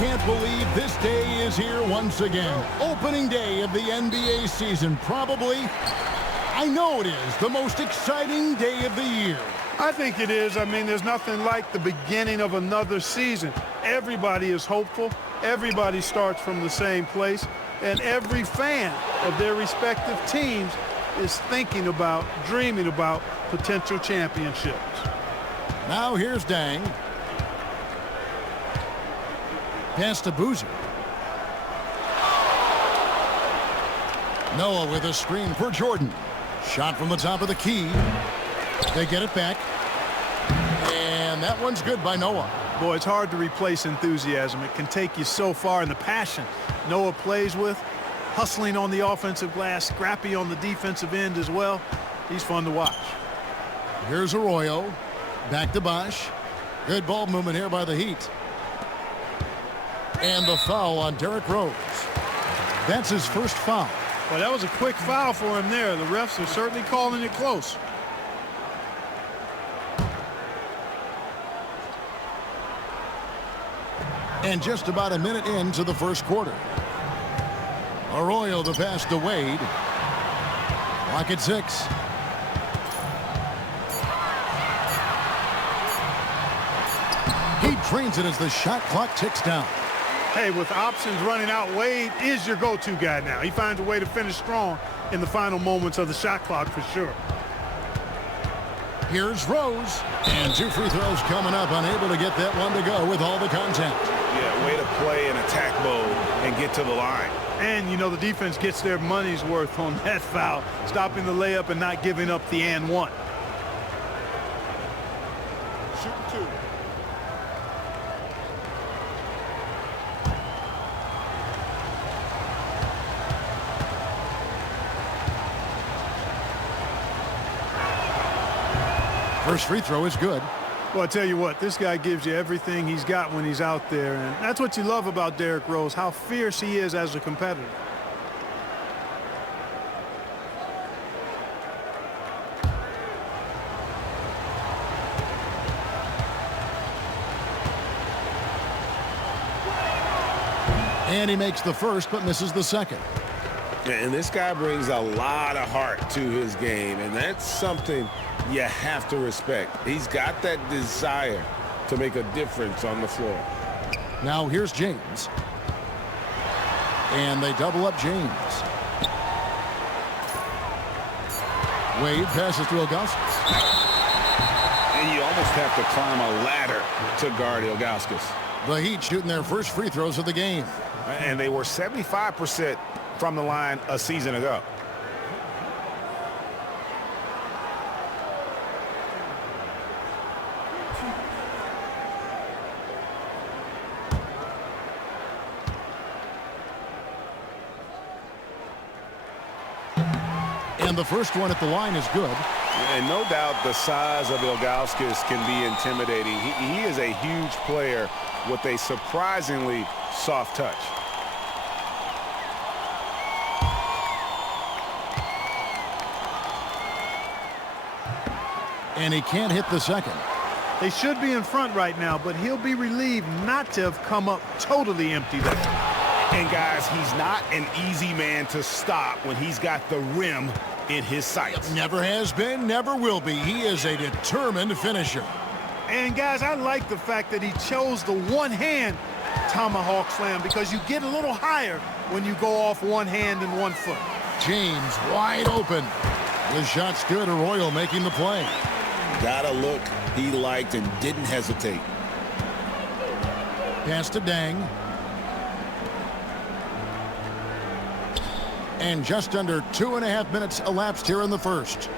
can't believe this day is here once again. Opening day of the NBA season. Probably, I know it is, the most exciting day of the year. I think it is. I mean, there's nothing like the beginning of another season. Everybody is hopeful. Everybody starts from the same place. And every fan of their respective teams is thinking about, dreaming about potential championships. Now here's Dang. Pass to Boozer. Noah with a screen for Jordan. Shot from the top of the key. They get it back. And that one's good by Noah. Boy, it's hard to replace enthusiasm. It can take you so far, and the passion Noah plays with, hustling on the offensive glass, scrappy on the defensive end as well. He's fun to watch. Here's Arroyo. Back to Bosch. Good ball movement here by the Heat. And the foul on Derrick Rose. That's his first foul. Well, that was a quick foul for him there. The refs are certainly calling it close. And just about a minute into the first quarter. Arroyo the pass to Wade. Clock at 6. He drains it as the shot clock ticks down. Hey, with options running out, Wade is your go-to guy now. He finds a way to finish strong in the final moments of the shot clock for sure. Here's Rose. And 2 free throws coming up, unable to get that one to go with all the contact. Yeah, way to play in attack mode and get to the line. And, you know, the defense gets their money's worth on that foul, stopping the layup and not giving up the and one. Shooting 2. First free throw is good. Well, I tell you what, this guy gives you everything he's got when he's out there. And that's what you love about Derrick Rose, how fierce he is as a competitor. And he makes the first, but misses the second. And this guy brings a lot of heart to his game, and that's something you have to respect. He's got that desire to make a difference on the floor. Now here's James. And they double up James. Wade passes to Ilgauskas. And you almost have to climb a ladder to guard Ilgauskas. The Heat shooting their first free throws of the game. And they were 75% from the line a season ago. And the first one at the line is good. And no doubt the size of Ilgauskas can be intimidating. He is a huge player with a surprisingly soft touch. And he can't hit the second. They should be in front right now, but he'll be relieved not to have come up totally empty there. And guys, he's not an easy man to stop when he's got the rim in his sights. Never has been, never will be. He is a determined finisher. And guys, I like the fact that he chose the one-hand tomahawk slam, because you get a little higher when you go off one hand and 1 foot. James wide open. The shot's good. Arroyo making the play. Got a look he liked and didn't hesitate. Pass to Dang. And just under 2.5 minutes elapsed here in the first.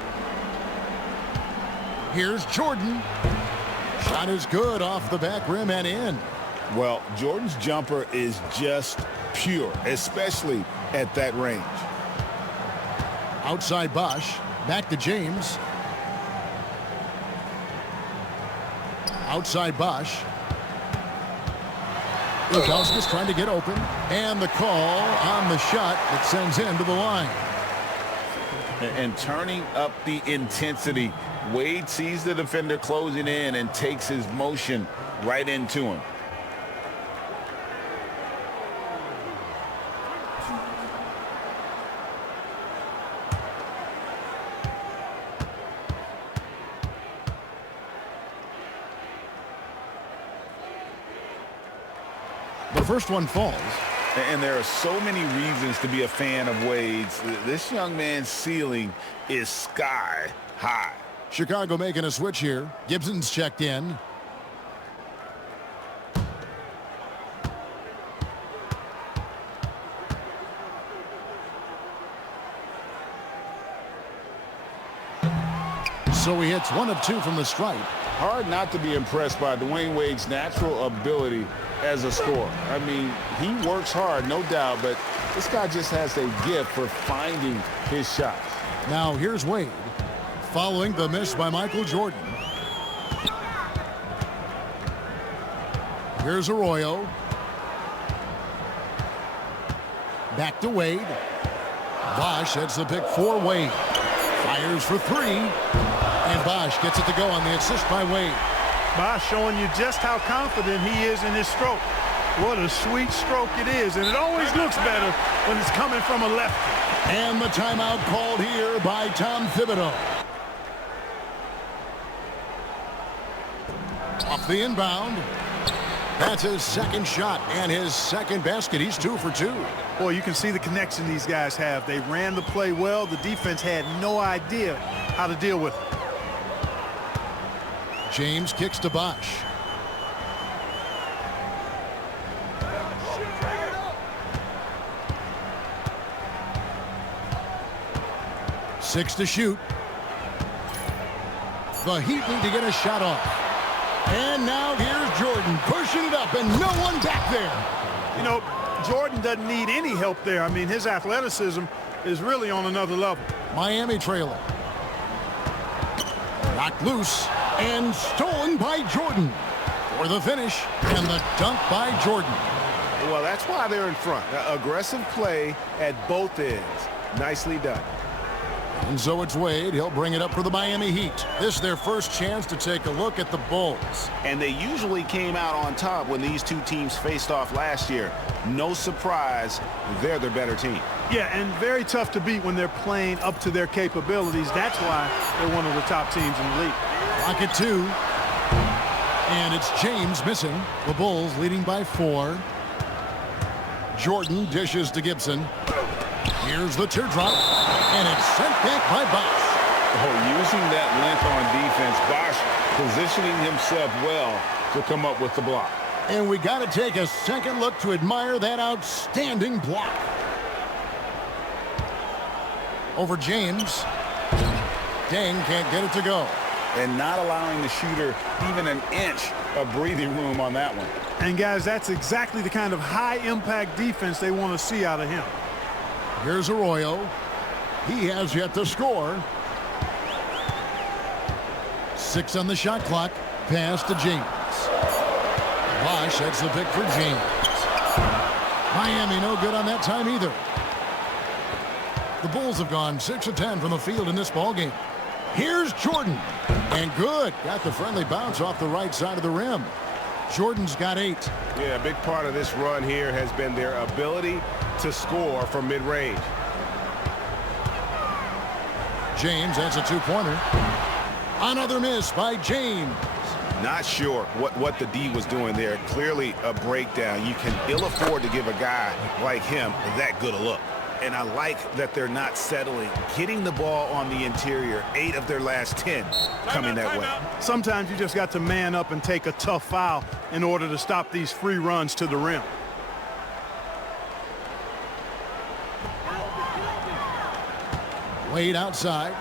Here's Jordan. Shot is good off the back rim and in. Well, Jordan's jumper is just pure, especially at that range. Outside Bosch. Back to James. Outside Bosch. Ilgauskas trying to get open. And the call on the shot that sends him to the line. And turning up the intensity. Wade sees the defender closing in and takes his motion right into him. first one falls. And there are so many reasons to be a fan of Wade's. This young man's ceiling is sky high. Chicago making a switch here. Gibson's checked in. So he hits 1 of 2 from the stripe. Hard not to be impressed by Dwayne Wade's natural ability as a scorer. I mean, he works hard, no doubt, but this guy just has a gift for finding his shots. Now here's Wade, following the miss by Michael Jordan. Here's Arroyo. Back to Wade. Bosh heads the pick for Wade. Fires for 3. And Bosh gets it to go on the assist by Wade. Bosh showing you just how confident he is in his stroke. What a sweet stroke it is, and it always looks better when it's coming from a lefty. And the timeout called here by Tom Thibodeau. Off the inbound. That's his second shot and his second basket. He's 2 for 2. Boy, you can see the connection these guys have. They ran the play well. The defense had no idea how to deal with it. James kicks to Bosh. Six to shoot. The Heat need to get a shot off. And now here's Jordan pushing it up and no one back there. You know, Jordan doesn't need any help there. I mean, his athleticism is really on another level. Miami trailer. Knocked loose and stolen by Jordan for the finish and the dunk by Jordan. Well, that's why they're in front. Aggressive play at both ends. Nicely done. And so it's Wade. He'll bring it up for the Miami Heat. This is their first chance to take a look at the Bulls. And they usually came out on top when these two teams faced off last year. No surprise, they're the better team. Yeah, and very tough to beat when they're playing up to their capabilities. That's why they're one of the top teams in the league. Clock at 2. And it's James missing. The Bulls leading by 4. Jordan dishes to Gibson. Here's the teardrop. And it's sent back by Bosh. Oh, using that length on defense, Bosh positioning himself well to come up with the block. And we got to take a second look to admire that outstanding block. Over James. Dang can't get it to go. And not allowing the shooter even an inch of breathing room on that one. And guys, that's exactly the kind of high-impact defense they want to see out of him. Here's Arroyo. He has yet to score. 6 on the shot clock. Pass to James. Bosh heads the pick for James. Miami no good on that time either. The Bulls have gone 6 of 10 from the field in this ballgame. Here's Jordan. And good. Got the friendly bounce off the right side of the rim. Jordan's got 8. Yeah, a big part of this run here has been their ability to score from mid-range. James has a 2-pointer. Another miss by James. Not sure what the D was doing there. Clearly a breakdown. You can ill afford to give a guy like him that good a look. And I like that they're not settling. Getting the ball on the interior, 8 of their last 10 coming that way. Sometimes you just got to man up and take a tough foul in order to stop these free runs to the rim. Wade outside.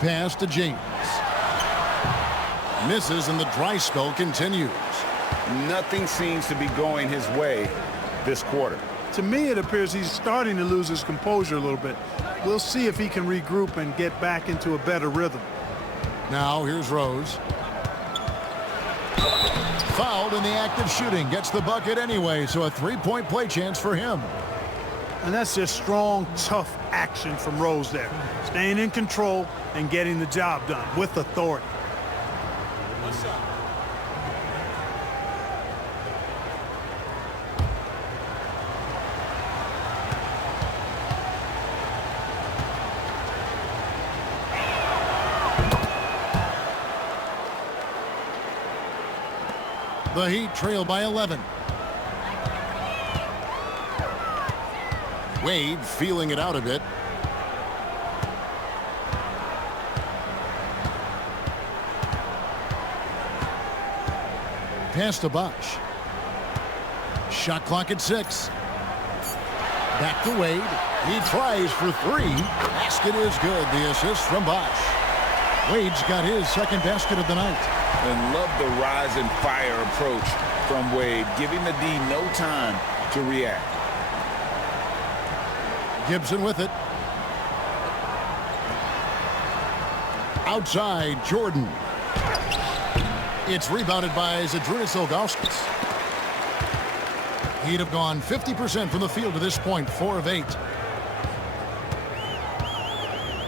Pass to James. Misses and the dry spell continues. Nothing seems to be going his way this quarter. To me, it appears he's starting to lose his composure a little bit. We'll see if he can regroup and get back into a better rhythm. Now here's Rose. Fouled in the act of shooting. Gets the bucket anyway, so a 3-point play chance for him. And that's just strong, tough action from Rose there. Staying in control and getting the job done with authority. The Heat trail by 11. Wade feeling it out a bit. Pass to Bosh. Shot clock at 6. Back to Wade. He tries for 3. Basket is good. The assist from Bosh. Wade's got his second basket of the night. And love the rise and fire approach from Wade, giving the D no time to react. Gibson with it. Outside, Jordan. It's rebounded by Zydrunas Ilgauskas. He'd have gone 50% from the field to this point, 4 of 8.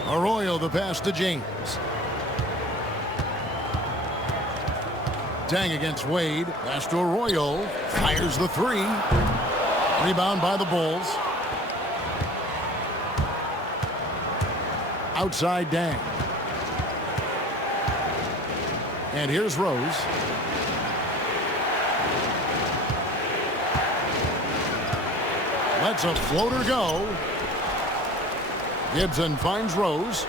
Arroyo the pass to James. Dang against Wade. Pass to Arroyo. Fires the 3. Rebound by the Bulls. Outside Dang. And here's Rose. Lets a floater go. Gibson finds Rose.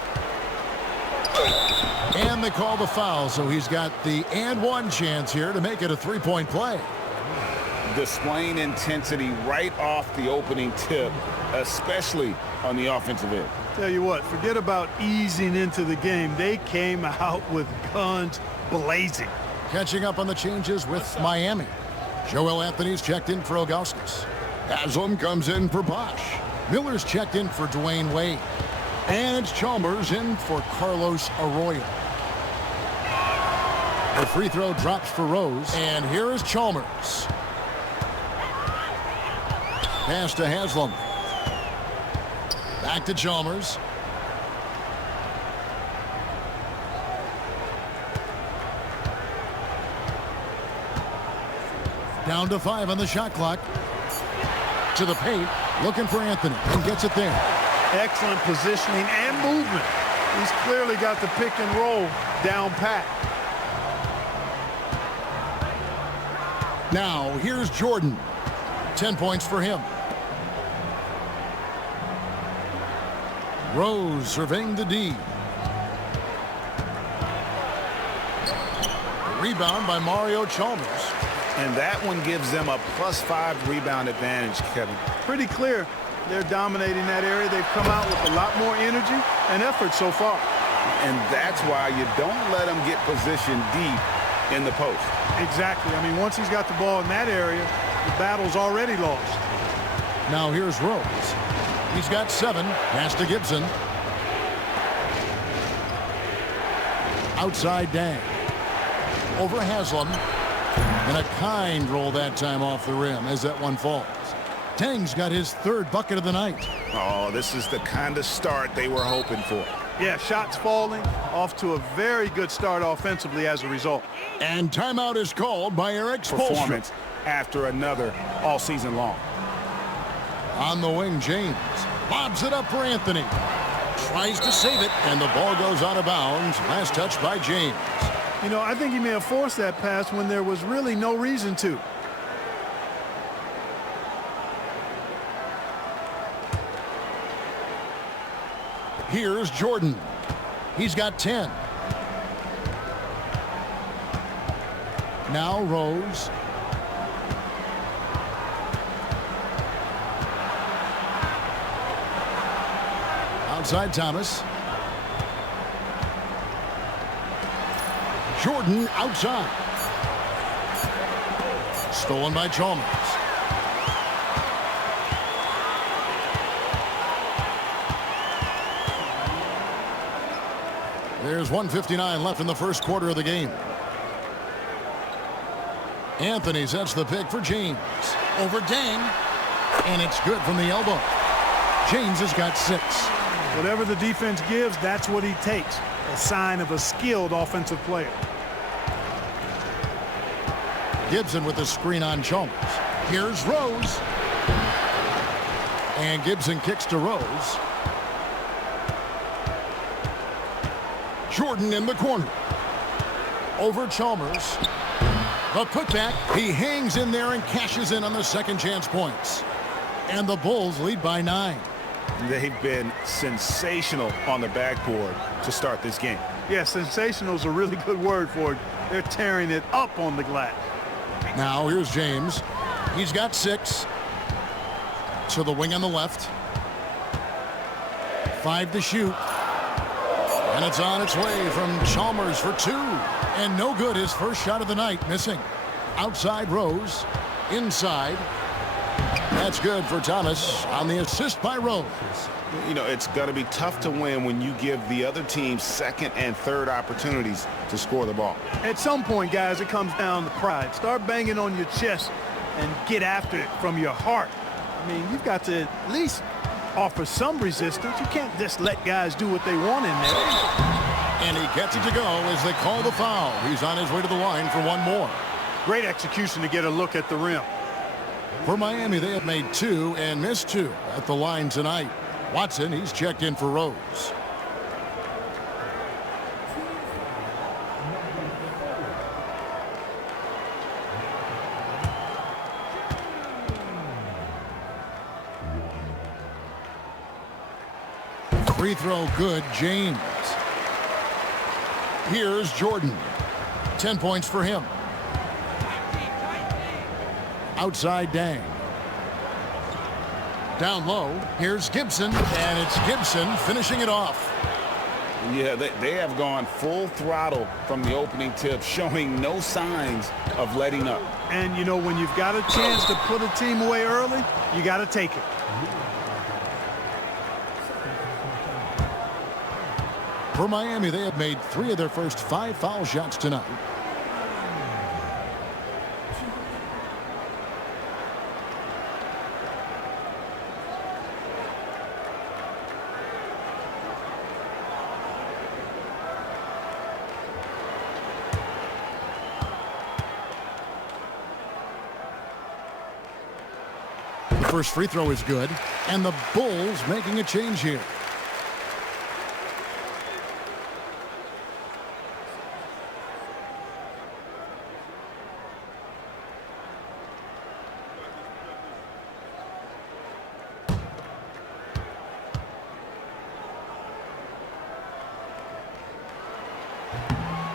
And they call the foul, so he's got the and one chance here to make it a three-point play. Displaying intensity right off the opening tip, especially on the offensive end. Tell you what, forget about easing into the game. They came out with guns blazing. Catching up on the changes with Miami. Joel Anthony's checked in for Ilgauskas. Haslam comes in for Bosh. Miller's checked in for Dwayne Wade. And Chalmers in for Carlos Arroyo. The free throw drops for Rose. And here is Chalmers. Pass to Haslam. Back to Chalmers. Down to 5 on the shot clock. To the paint, looking for Anthony, and gets it there. Excellent positioning and movement. He's clearly got the pick and roll down pat. Now, here's Jordan. 10 points for him. Rose surveying the D. Rebound by Mario Chalmers. And that one gives them a +5 rebound advantage, Kevin. Pretty clear. They're dominating that area. They've come out with a lot more energy and effort so far. And that's why you don't let them get positioned deep in the post. Exactly. I mean, once he's got the ball in that area, the battle's already lost. Now here's Rose. He's got 7. Pass to Gibson. Outside Dang. Over Haslam. And a kind roll that time off the rim as that one falls. Dang's got his 3rd bucket of the night. Oh, this is the kind of start they were hoping for. Yeah, shots falling, off to a very good start offensively as a result. And timeout is called by Eric Spoelstra. Performance after another all season long. On the wing, James lobs it up for Anthony. Tries to save it, and the ball goes out of bounds. Last touch by James. You know, I think he may have forced that pass when there was really no reason to. Here's Jordan. He's got 10. Now Rose. Outside Thomas. Jordan outside. Stolen by Chalmers. There's 1:59 left in the first quarter of the game. Anthony sets the pick for James. Over Dang. And it's good from the elbow. James has got 6. Whatever the defense gives, that's what he takes. A sign of a skilled offensive player. Gibson with the screen on Chalmers. Here's Rose. And Gibson kicks to Rose. Jordan in the corner. Over Chalmers. The putback, he hangs in there and cashes in on the second chance points. And the Bulls lead by 9. They've been sensational on the backboard to start this game. Yeah, sensational is a really good word for it. They're tearing it up on the glass. Now here's James. He's got 6. To the wing on the left. 5 to shoot. And it's on its way from Chalmers for 2. And no good, his first shot of the night, missing. Outside Rose. Inside. That's good for Thomas on the assist by Rose. You know, it's going to be tough to win when you give the other team second and third opportunities to score the ball. At some point, guys, it comes down to pride. Start banging on your chest and get after it from your heart. I mean, you've got to at least offer some resistance. You can't just let guys do what they want in there. And he gets it to go as they call the foul. He's on his way to the line for one more. Great execution to get a look at the rim. For Miami, they have made 2 and missed 2 at the line tonight. Watson, he's checked in for Rose. Free throw good, James. Here's Jordan. 10 points for him. Outside Dang. Down low, here's Gibson, and it's Gibson finishing it off. Yeah, they have gone full throttle from the opening tip, showing no signs of letting up. And, you know, when you've got a chance to put a team away early, you got to take it. For Miami, they have made 3 of their first 5 foul shots tonight. The first free throw is good, and the Bulls making a change here.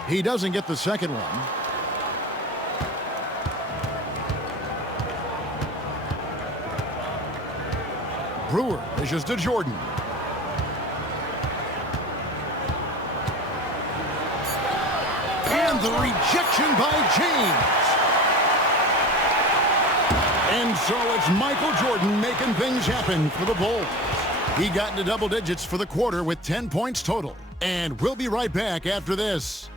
He doesn't get the second one. Brewer dishes to Jordan. And the rejection by James. And so it's Michael Jordan making things happen for the Bulls. He got into double digits for the quarter with 10 points total. And we'll be right back after this.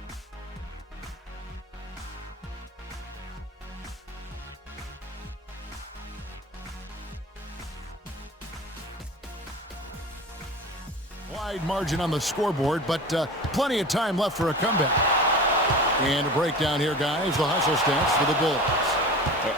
Wide margin on the scoreboard, but plenty of time left for a comeback. And a breakdown here, guys. The hustle stats for the Bulls.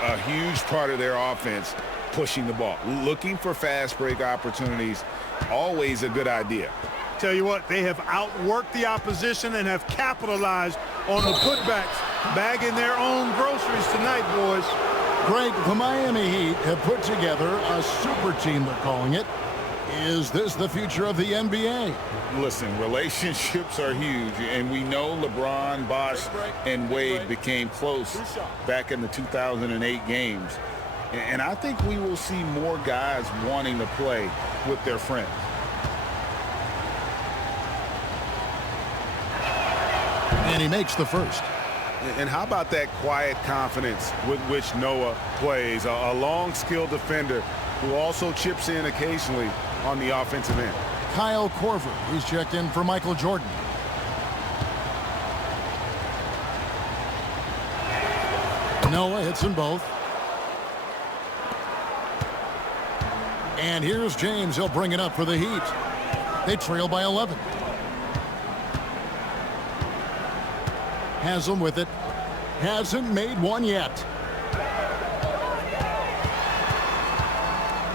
A huge part of their offense, pushing the ball. Looking for fast break opportunities, always a good idea. Tell you what, they have outworked the opposition and have capitalized on the putbacks, bagging their own groceries tonight, boys. Greg, the Miami Heat have put together a super team, they're calling it. Is this the future of the NBA? Listen, relationships are huge, and we know LeBron, Bosh, and Wade became close back in the 2008 games. And I think we will see more guys wanting to play with their friends. And he makes the first. And how about that quiet confidence with which Noah plays? A long, skilled defender who also chips in occasionally on the offensive end. Kyle Korver, he's checked in for Michael Jordan. Noah hits them both. And here's James. He'll bring it up for the Heat. They trail by 11. Haslam with it. Hasn't made one yet.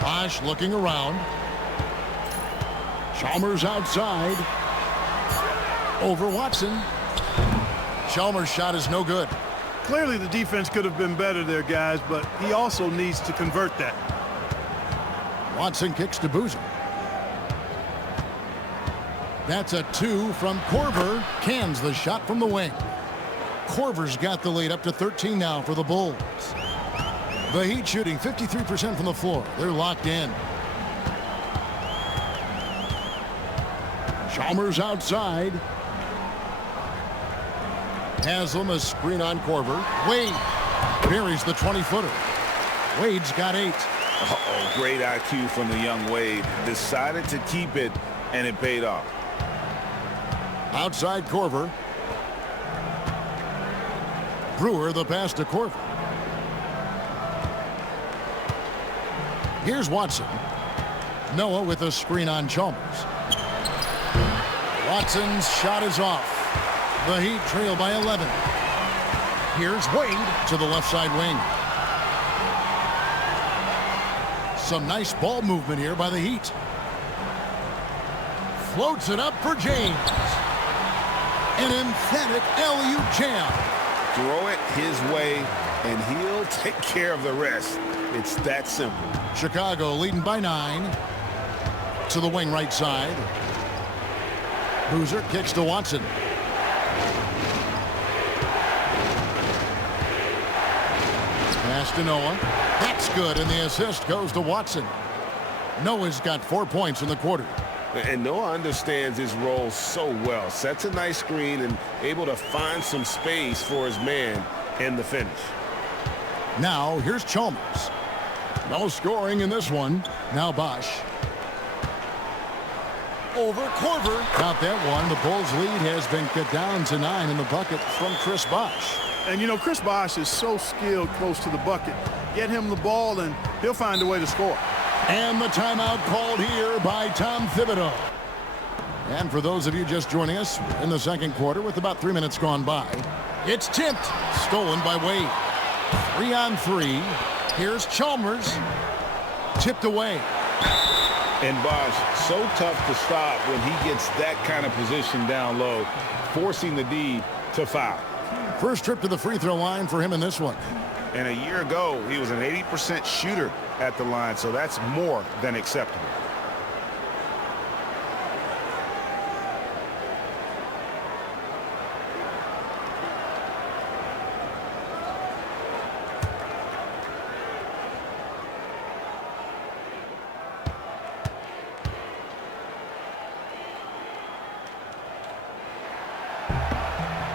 Bosh looking around. Chalmers outside. Over Watson. Chalmers' shot is no good. Clearly the defense could have been better there, guys, but he also needs to convert that. Watson kicks to Boozer. That's a 2 from Korver. Cans the shot from the wing. Korver's got the lead up to 13 now for the Bulls. The Heat shooting 53% from the floor. They're locked in. Chalmers outside. Haslam a screen on Korver. Wade buries the 20-footer. Wade's got 8. Uh-oh, great IQ from the young Wade. Decided to keep it, and it paid off. Outside Korver. Brewer the pass to Korver. Here's Watson. Noah with a screen on Chalmers. Watson's shot is off. The Heat trail by 11. Here's Wade to the left side wing. Some nice ball movement here by the Heat. Floats it up for James. An emphatic alley-oop jam. Throw it his way, and he'll take care of the rest. It's that simple. Chicago leading by 9. To the wing right side. Boozer kicks to Watson. Pass to Noah. That's good, and the assist goes to Watson. Noah's got 4 points in the quarter. And Noah understands his role so well. Sets a nice screen and able to find some space for his man in the finish. Now, here's Chalmers. No scoring in this one. Now Bosch. Over Korver. Got that one. The Bulls' lead has been cut down to 9 in the bucket from Chris Bosch. And, you know, Chris Bosch is so skilled close to the bucket. Get him the ball, and he'll find a way to score. And the timeout called here by Tom Thibodeau. And for those of you just joining us in the second quarter with about 3 minutes gone by, it's tipped. Stolen by Wade. 3 on 3. Here's Chalmers. Tipped away. And Bosch, so tough to stop when he gets that kind of position down low, forcing the D to foul. First trip to the free throw line for him in this one. And a year ago, he was an 80% shooter at the line, so that's more than acceptable.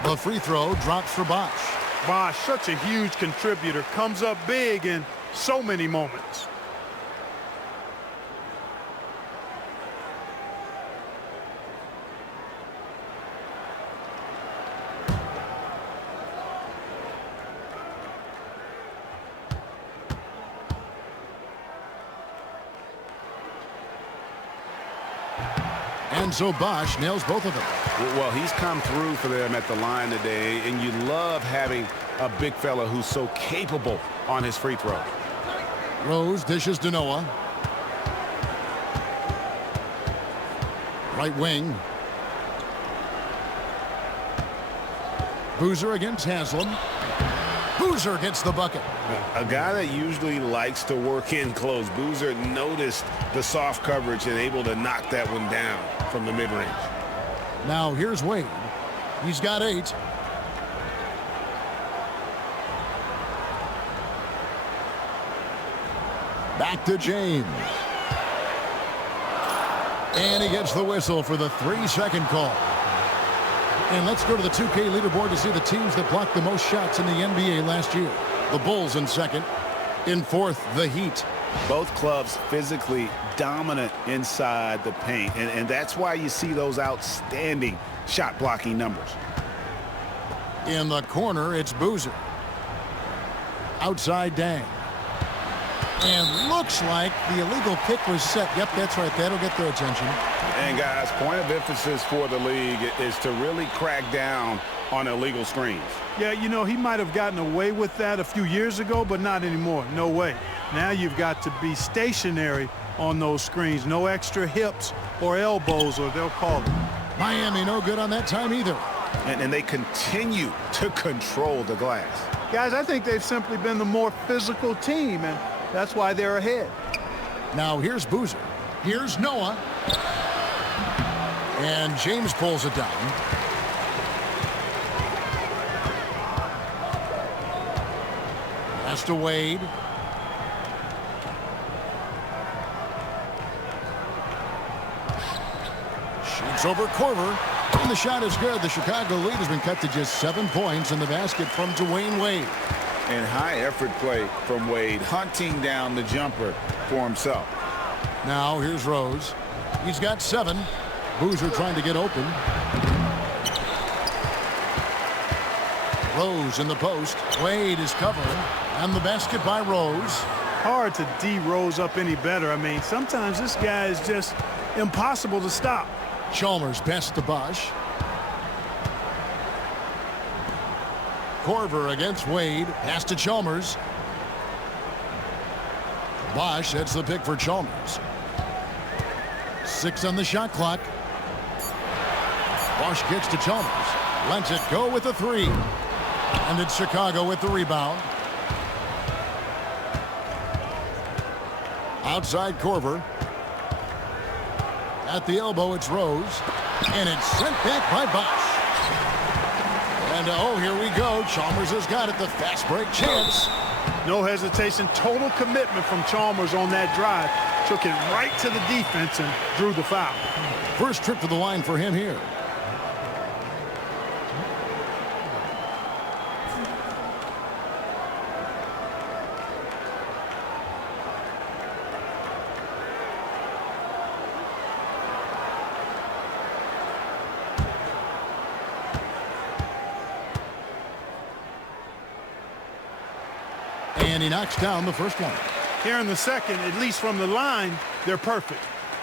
The free throw drops for Bosch. Bosch, such a huge contributor, comes up big in so many moments. And so Bosch nails both of them. Well, he's come through for them at the line today, and you love having a big fella who's so capable on his free throw. Rose dishes to Noah. Right wing. Boozer against Haslam. Boozer gets the bucket. A guy that usually likes to work in close. Boozer noticed the soft coverage and able to knock that one down from the mid-range. Now here's Wade. He's got 8. Back to James. And he gets the whistle for the 3-second call. And let's go to the 2K leaderboard to see the teams that blocked the most shots in the NBA last year. The Bulls in second. In fourth, the Heat. Both clubs physically dominant inside the paint, and that's why you see those outstanding shot blocking numbers. In the corner, it's Boozer. Outside Dang. And looks like the illegal pick was set. Yep, that's right. That'll get their attention. And guys, point of emphasis for the league is to really crack down on illegal screens. Yeah, you know, he might have gotten away with that a few years ago, but not anymore. No way. Now you've got to be stationary on those screens. No extra hips or elbows, or they'll call it. Miami no good on that time either. And they continue to control the glass. Guys, I think they've simply been the more physical team, and that's why they're ahead. Now here's Boozer. Here's Noah. And James pulls it down. Pass to Wade. Shoots over Korver. And the shot is good. The Chicago lead has been cut to just 7 points in the basket from Dwayne Wade. And high effort play from Wade, hunting down the jumper for himself. Now here's Rose. He's got 7. Boozer trying to get open. Rose in the post. Wade is covering. And the basket by Rose. Hard to D Rose up any better. I mean, sometimes this guy is just impossible to stop. Chalmers pass to Bosch. Korver against Wade. Pass to Chalmers. Bosch sets the pick for Chalmers. 6 on the shot clock. Bosch kicks to Chalmers. Lets it go with a 3. And it's Chicago with the rebound. Outside Korver. At the elbow, it's Rose. And it's sent back by Bosch. And oh, here we go. Chalmers has got it. The fast break chance. No hesitation. Total commitment from Chalmers on that drive. Took it right to the defense and drew the foul. First trip to the line for him here. And he knocks down the first one. Here in the second, at least from the line, they're perfect.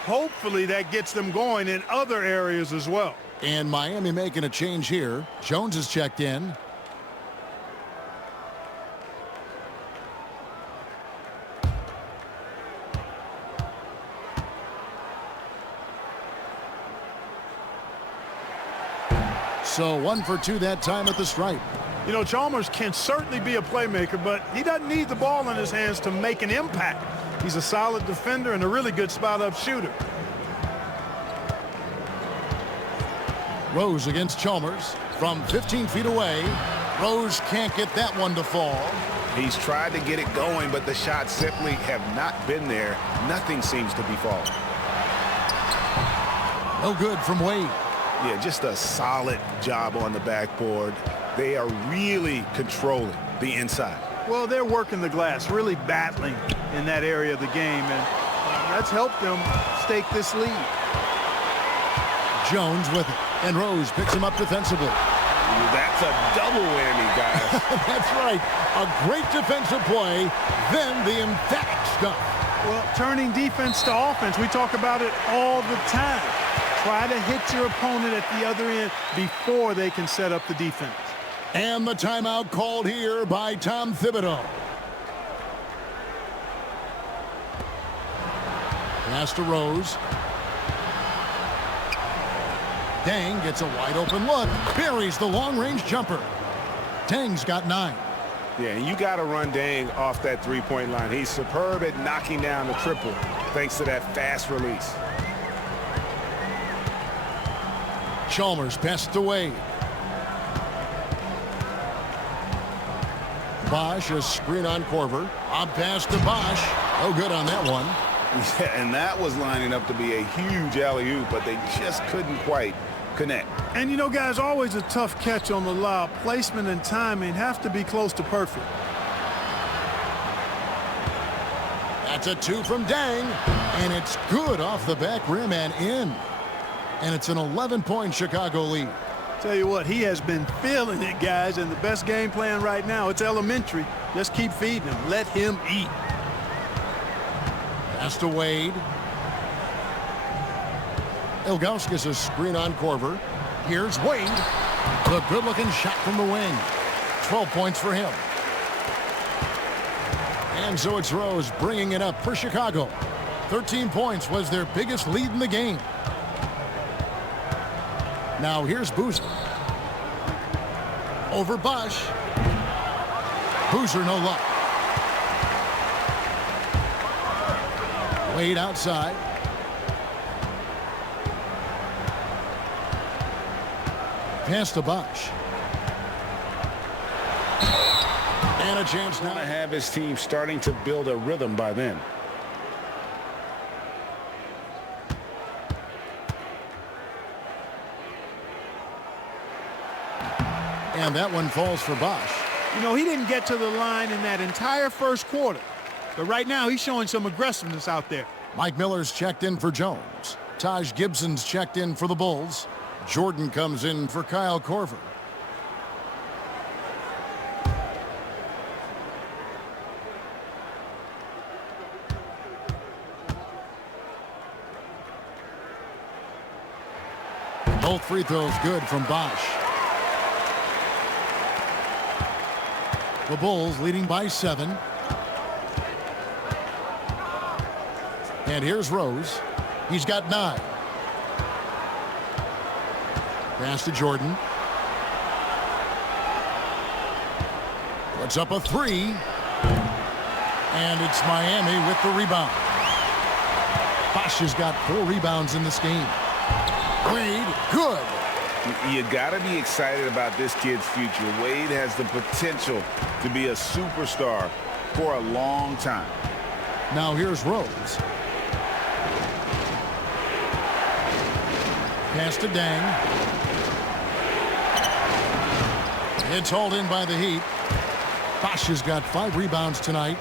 Hopefully that gets them going in other areas as well. And Miami making a change here. Jones is checked in. So 1 for 2 that time at the stripe. You know, Chalmers can certainly be a playmaker, but he doesn't need the ball in his hands to make an impact. He's a solid defender and a really good spot-up shooter. Rose against Chalmers from 15 feet away. Rose can't get that one to fall. He's tried to get it going, but the shots simply have not been there. Nothing seems to be falling. No good from Wade. Yeah, just a solid job on the backboard. They are really controlling the inside. Well, they're working the glass, really battling in that area of the game, and that's helped them stake this lead. Jones with it, and Rose picks him up defensively. Ooh, that's a double whammy, guys. That's right. A great defensive play, then the emphatic stuff. Well, turning defense to offense, we talk about it all the time. Try to hit your opponent at the other end before they can set up the defense. And the timeout called here by Tom Thibodeau. Pass to Rose. Dang gets a wide open look. Buries the long-range jumper. Dang's got 9. Yeah, and you got to run Dang off that three-point line. He's superb at knocking down the triple thanks to that fast release. Chalmers passed away. Bosch, a screen on Korver. On pass to Bosch. No good on that one. Yeah, and that was lining up to be a huge alley-oop, but they just couldn't quite connect. And you know, guys, always a tough catch on the lob. Placement and timing have to be close to perfect. That's a 2 from Dang, and it's good off the back rim and in. And it's an 11-point Chicago lead. Tell you what, he has been feeling it, guys, and the best game plan right now, it's elementary. Just keep feeding him. Let him eat. Pass to Wade. Ilgauskas a screen on Korver. Here's Wade. The good-looking shot from the wing. 12 points for him. And so it's Rose bringing it up for Chicago. 13 points was their biggest lead in the game. Now here's Boozer. Over Bosch. Boozer, no luck. Wade outside. Pass to Bosch. And a chance now to have his team starting to build a rhythm by then. And that one falls for Bosch. You know, he didn't get to the line in that entire first quarter. But right now, he's showing some aggressiveness out there. Mike Miller's checked in for Jones. Taj Gibson's checked in for the Bulls. Jordan comes in for Kyle Korver. Both free throws good from Bosch. The Bulls leading by 7. And here's Rose. He's got 9. Pass to Jordan. Puts up a 3. And it's Miami with the rebound. Bosch has got 4 rebounds in this game. Wade, good. You got to be excited about this kid's future. Wade has the potential to be a superstar for a long time. Now here's Rose. Pass to Dang. It's hauled in by the Heat. Bosch has got 5 rebounds tonight.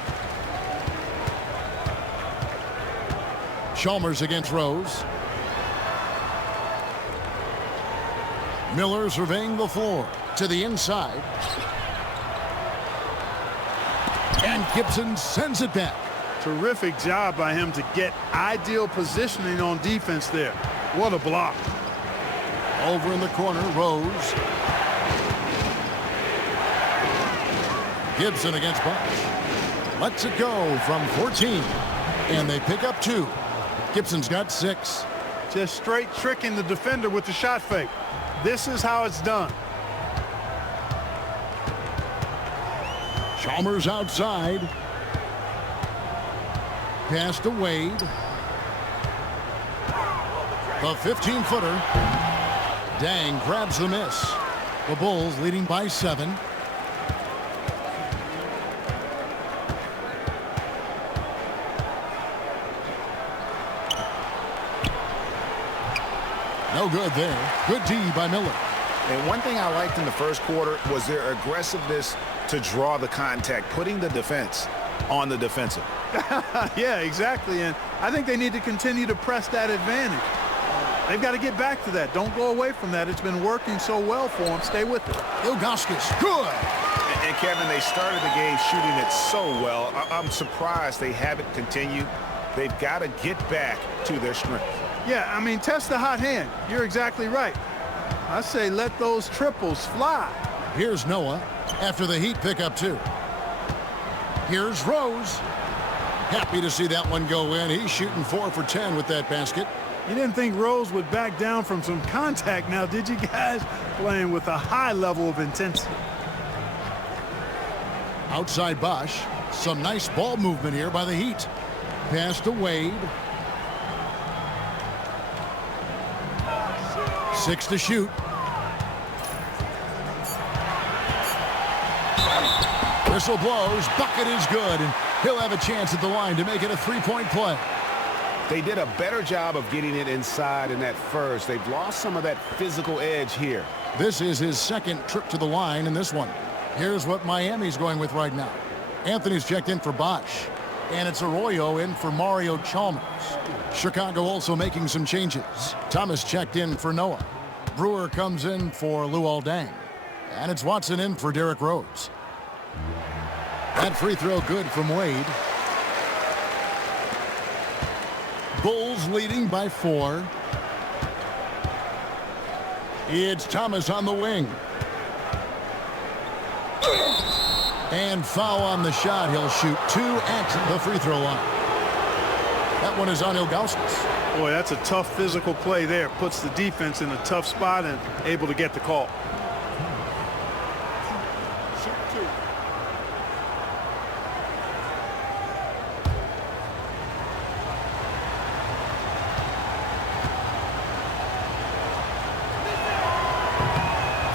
Chalmers against Rose. Miller surveying the floor to the inside. And Gibson sends it back. Terrific job by him to get ideal positioning on defense there. What a block. Over in the corner, Rose. Gibson against Bosch. Lets it go from 14. And they pick up 2. Gibson's got 6. Just straight tricking the defender with the shot fake. This is how it's done. Chalmers outside. Pass to Wade. The 15-footer. Dang grabs the miss. The Bulls leading by 7. No good there. Good D by Miller. And one thing I liked in the first quarter was their aggressiveness to draw the contact, putting the defense on the defensive. Yeah, exactly. And I think they need to continue to press that advantage. They've got to get back to that. Don't go away from that. It's been working so well for them. Stay with it. Ilgauskas, good. And Kevin, they started the game shooting it so well. I'm surprised they haven't continued. They've got to get back to their strength. Yeah, I mean, test the hot hand. You're exactly right. I say let those triples fly. Here's Noah after the Heat pick up 2. Here's Rose. Happy to see that one go in. He's shooting 4 for 10 with that basket. You didn't think Rose would back down from some contact now, did you guys? Playing with a high level of intensity. Outside Bosch. Some nice ball movement here by the Heat. Pass to Wade. 6 to shoot. Whistle blows. Bucket is good. And he'll have a chance at the line to make it a 3-point play. They did a better job of getting it inside in that first. They've lost some of that physical edge here. This is his second trip to the line in this one. Here's what Miami's going with right now. Anthony's checked in for Bosch. And it's Arroyo in for Mario Chalmers. Chicago also making some changes. Thomas checked in for Noah. Brewer comes in for Luol Deng. And it's Watson in for Derrick Rose. That free throw good from Wade. Bulls leading by 4. It's Thomas on the wing. And foul on the shot. He'll shoot 2 at the free throw line. That one is on Ilgauskas. Boy, that's a tough physical play there. Puts the defense in a tough spot and able to get the call.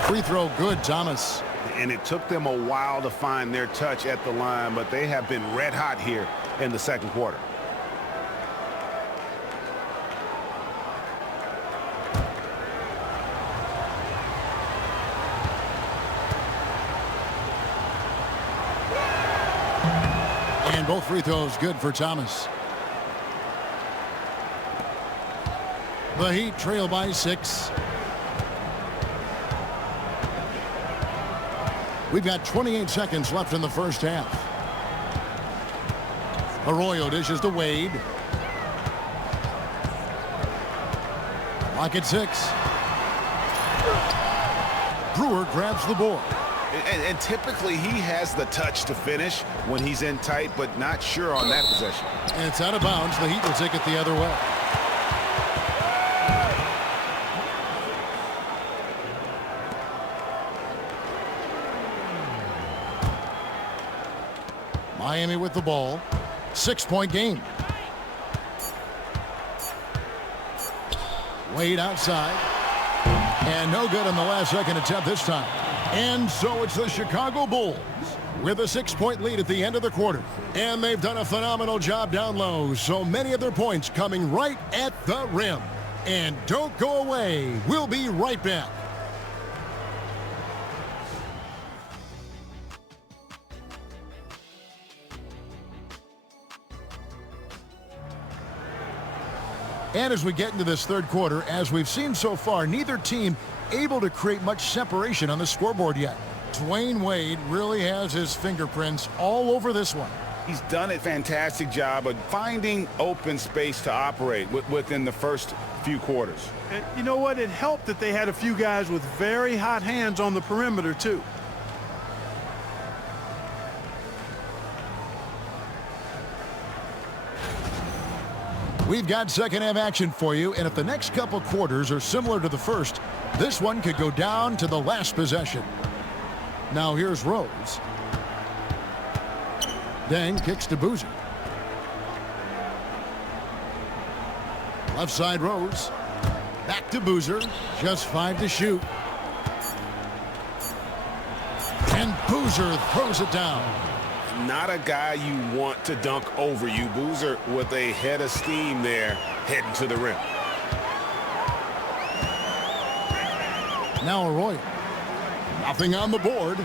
free throw good, Thomas. And it took them a while to find their touch at the line, but they have been red hot here in the second quarter. And both free throws good for Thomas. The Heat trail by 6. We've got 28 seconds left in the first half. Arroyo dishes to Wade. Lock at 6. Brewer grabs the board. And typically he has the touch to finish when he's in tight, but not sure on that possession. And it's out of bounds. The Heat will take it the other way. Miami with the ball. 6-point game. Wade outside. And no good on the last second attempt this time. And so it's the Chicago Bulls with a 6-point lead at the end of the quarter. And they've done a phenomenal job down low. So many of their points coming right at the rim. And don't go away. We'll be right back. And as we get into this third quarter, as we've seen so far, neither team able to create much separation on the scoreboard yet. Dwayne Wade really has his fingerprints all over this one. He's done a fantastic job of finding open space to operate within the first few quarters. And you know what? It helped that they had a few guys with very hot hands on the perimeter, too. We've got second half action for you, and if the next couple quarters are similar to the first, this one could go down to the last possession. Now here's Rose. Deng kicks to Boozer. Left side Rose. Back to Boozer. Just 5 to shoot. And Boozer throws it down. Not a guy you want to dunk over you. Boozer with a head of steam there heading to the rim. Now Arroyo. Nothing on the board.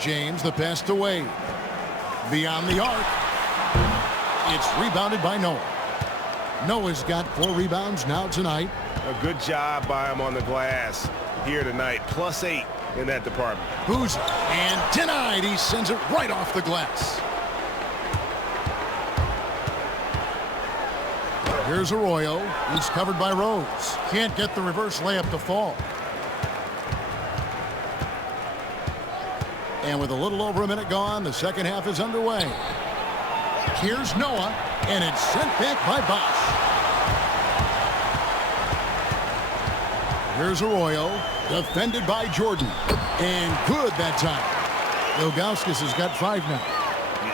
James, the pass to Wade. Beyond the arc. It's rebounded by Noah. Noah's got 4 rebounds now tonight. A good job by him on the glass here tonight. +8 in that department. Boozer, and denied. He sends it right off the glass. Here's Arroyo. He's covered by Rose. Can't get the reverse layup to fall. And with a little over a minute gone, the second half is underway. Here's Noah, and it's sent back by Bosch. Here's Arroyo, defended by Jordan. And good that time. Ilgauskas has got 5 now.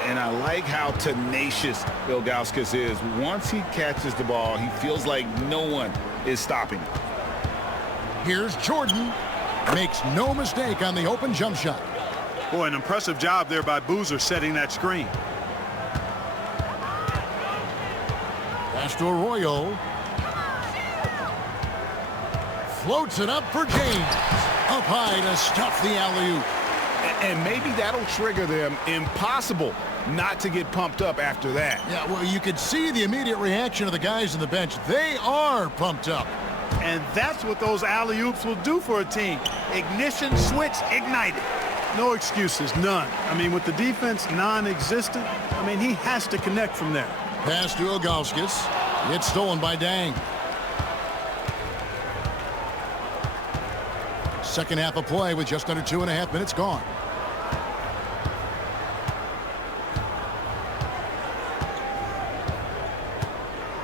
And I like how tenacious Ilgauskas is. Once he catches the ball, he feels like no one is stopping him. Here's Jordan. Makes no mistake on the open jump shot. Boy, an impressive job there by Boozer setting that screen. Pass to Arroyo. Floats it up for James. Up high to stuff the alley-oop. And maybe that'll trigger them. Impossible not to get pumped up after that. Yeah, well, you could see the immediate reaction of the guys on the bench. They are pumped up. And that's what those alley-oops will do for a team. Ignition, switch, ignited. No excuses, none. I mean, with the defense non-existent, I mean, he has to connect from there. Pass to Ilgauskas. It's stolen by Deng. Second half of play with just under 2.5 minutes gone.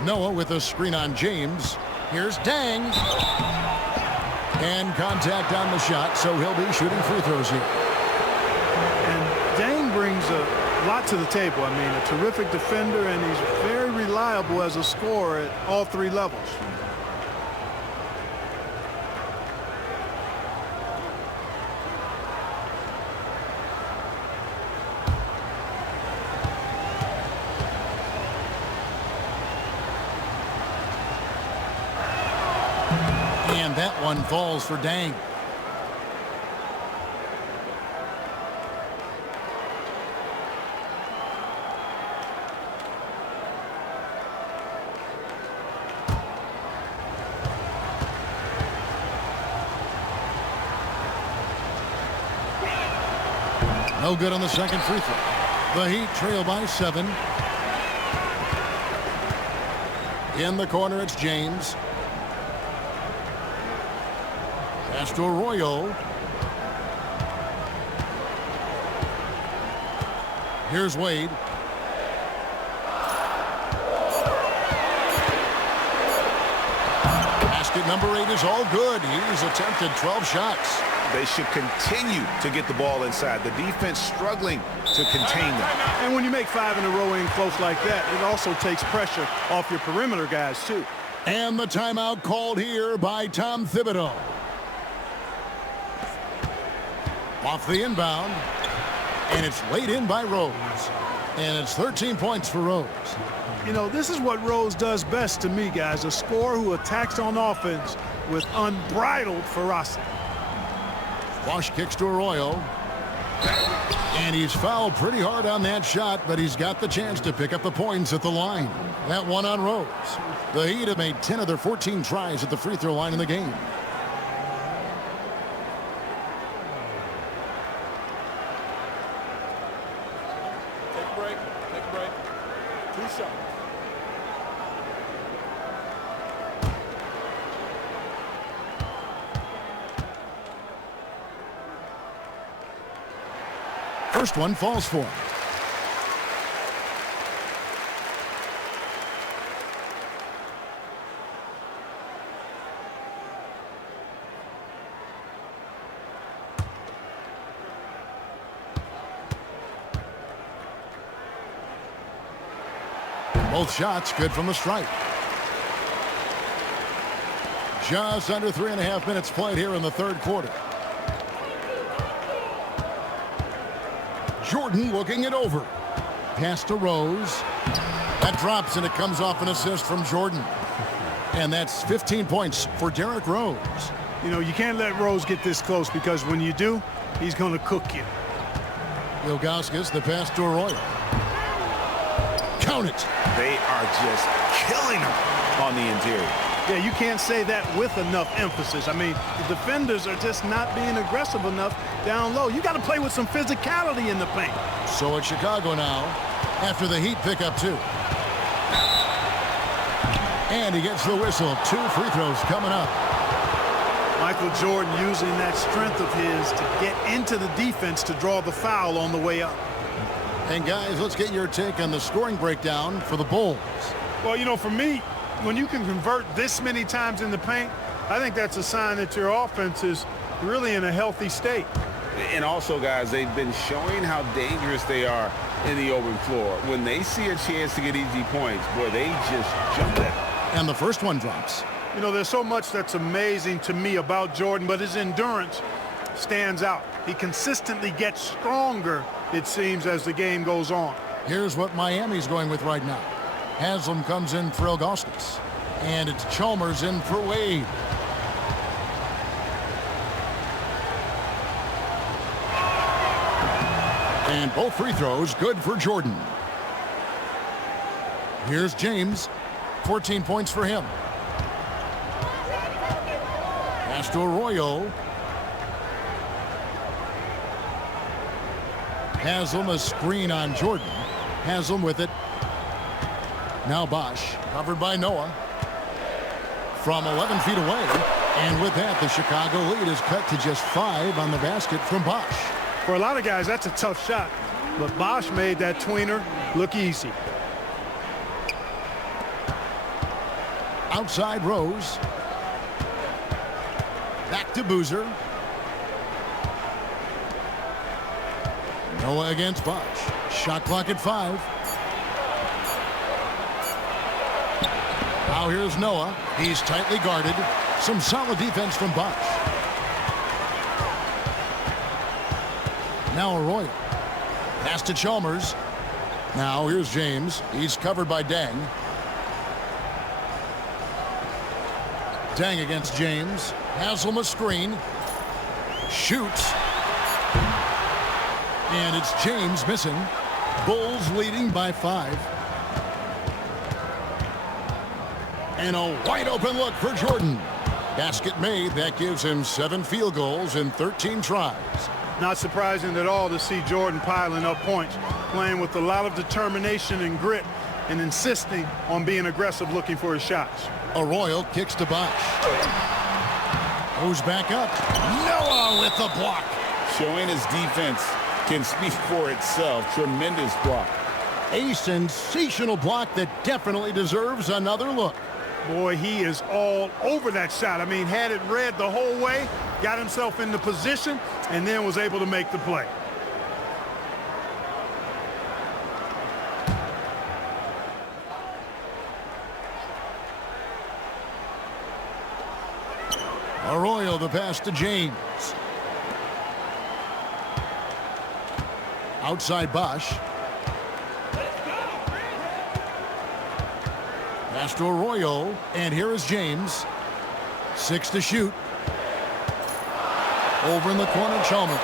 Noah with a screen on James. Here's Deng. And contact on the shot, so he'll be shooting free throws here. And Deng brings a lot to the table. I mean, a terrific defender, and he's very reliable as a scorer at all 3 levels. And that one falls for Dang. No good on the second free throw. The Heat trail by 7. In the corner, it's James. Pass to Arroyo. Here's Wade. Basket number 8 is all good. He's attempted 12 shots. They should continue to get the ball inside. The defense struggling to contain them. And when you make 5 in a row in close like that, it also takes pressure off your perimeter guys, too. And the timeout called here by Tom Thibodeau. Off the inbound. And it's laid in by Rose. And it's 13 points for Rose. You know, this is what Rose does best to me, guys. A scorer who attacks on offense with unbridled ferocity. Bosch kicks to Arroyo. And he's fouled pretty hard on that shot, but he's got the chance to pick up the points at the line. That one on Rose. The Heat have made 10 of their 14 tries at the free throw line in the game. Take a break. Take a break. 2 shots. First one falls for him. Both shots good from the stripe. Just under 3.5 minutes played here in the third quarter. Jordan looking it over. Pass to Rose. That drops and it comes off an assist from Jordan. And that's 15 points for Derrick Rose. You know, you can't let Rose get this close because when you do, he's going to cook you. Ilgauskas, the pass to Arroyo. Count it. They are just killing him on the interior. Yeah, you can't say that with enough emphasis. I mean, the defenders are just not being aggressive enough down low. You got to play with some physicality in the paint. So it's Chicago now after the Heat pick up 2. And he gets the whistle. 2 free throws coming up. Michael Jordan using that strength of his to get into the defense to draw the foul on the way up. And guys, let's get your take on the scoring breakdown for the Bulls. Well, you know, for me, when you can convert this many times in the paint, I think that's a sign that your offense is really in a healthy state. And also, guys, they've been showing how dangerous they are in the open floor. When they see a chance to get easy points, boy, they just jump at it. And the first one drops. You know, there's so much that's amazing to me about Jordan, but his endurance stands out. He consistently gets stronger, it seems, as the game goes on. Here's what Miami's going with right now. Haslam comes in for Ilgauskas. And it's Chalmers in for Wade. And both free throws good for Jordan. Here's James. 14 points for him. Pass to Arroyo. Haslam, a screen on Jordan. Haslam with it. Now Bosch, covered by Noah. From 11 feet away. And with that, the Chicago lead is cut to just 5 on the basket from Bosch. For a lot of guys, that's a tough shot. But Bosch made that tweener look easy. Outside Rose. Back to Boozer. Noah against Bosch. Shot clock at 5. Now here's Noah. He's tightly guarded. Some solid defense from Bosch. Now Arroyo. Pass to Chalmers. Now here's James. He's covered by Dang. Dang against James. Has him a screen. Shoots. And it's James missing. Bulls leading by 5. And a wide open look for Jordan. Basket made. That gives him 7 field goals in 13 tries. Not surprising at all to see Jordan piling up points, playing with a lot of determination and grit and insisting on being aggressive looking for his shots. Arroyo kicks to Bosh. Goes back up. Noah with the block. Showing his defense can speak for itself. Tremendous block. A sensational block that definitely deserves another look. Boy, he is all over that shot. I mean, had it read the whole way, got himself into position, and then was able to make the play. Arroyo the pass to James. Outside Bosh. Pass to Arroyo, and here is James. 6 to shoot. Over in the corner, Chalmers.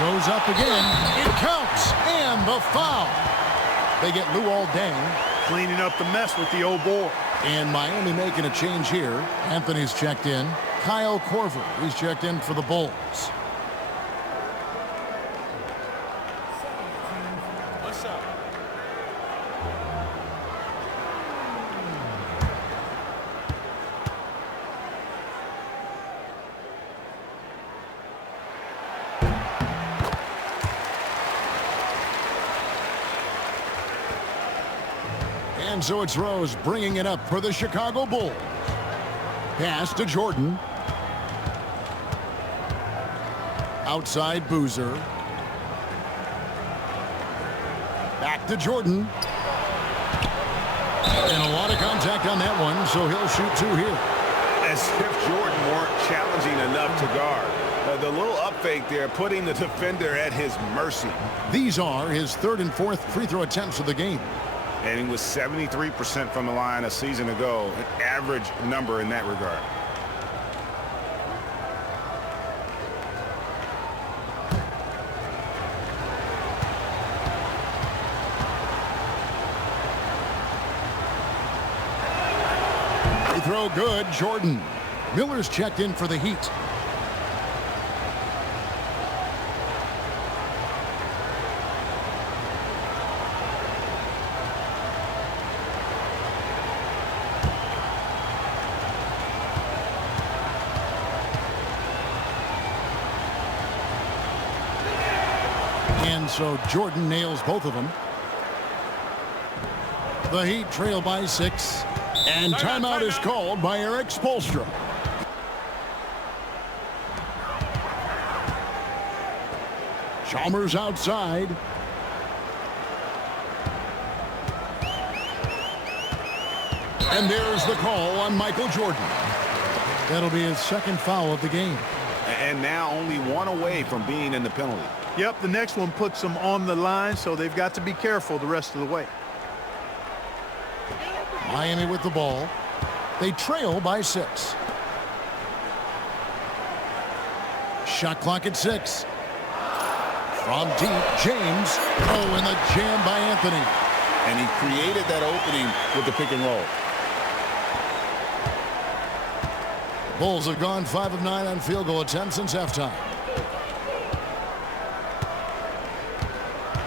Goes up again. It counts, and the foul. They get Luol Deng. Cleaning up the mess with the old boy. And Miami making a change here. Anthony's checked in. Kyle Korver, he's checked in for the Bulls. And so it's Rose bringing it up for the Chicago Bulls. Pass to Jordan. Outside Boozer. Back to Jordan. And a lot of contact on that one, so he'll shoot 2 here. As if Jordan weren't challenging enough to guard. The little up fake there, putting the defender at his mercy. These are his 3rd and 4th free throw attempts of the game. And he was 73% from the line a season ago, an average number in that regard. They throw good, Jordan. Miller's checked in for the Heat. And so Jordan nails both of them. The Heat trail by 6. And timeout is called by Eric Spoelstra. Chalmers outside. And there's the call on Michael Jordan. That'll be his 2nd foul of the game. And now only 1 away from being in the penalty. Yep, the next one puts them on the line, so they've got to be careful the rest of the way. Miami with the ball. They trail by 6. Shot clock at 6. From deep, James. Oh, and the jam by Anthony. And he created that opening with the pick and roll. Bulls have gone 5 of 9 on field goal attempts since halftime.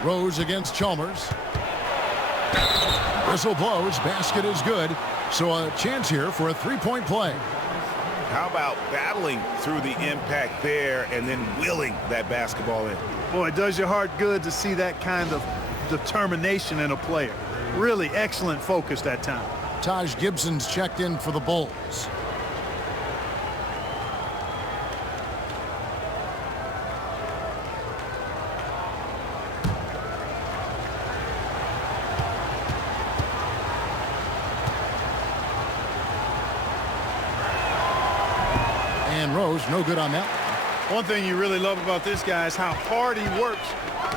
Rose against Chalmers. Whistle blows. Basket is good. So a chance here for a 3-point play. How about battling through the impact there and then willing that basketball in? Boy, it does your heart good to see that kind of determination in a player. Really excellent focus that time. Taj Gibson's checked in for the Bulls. And Rose, no good on that. One thing you really love about this guy is how hard he works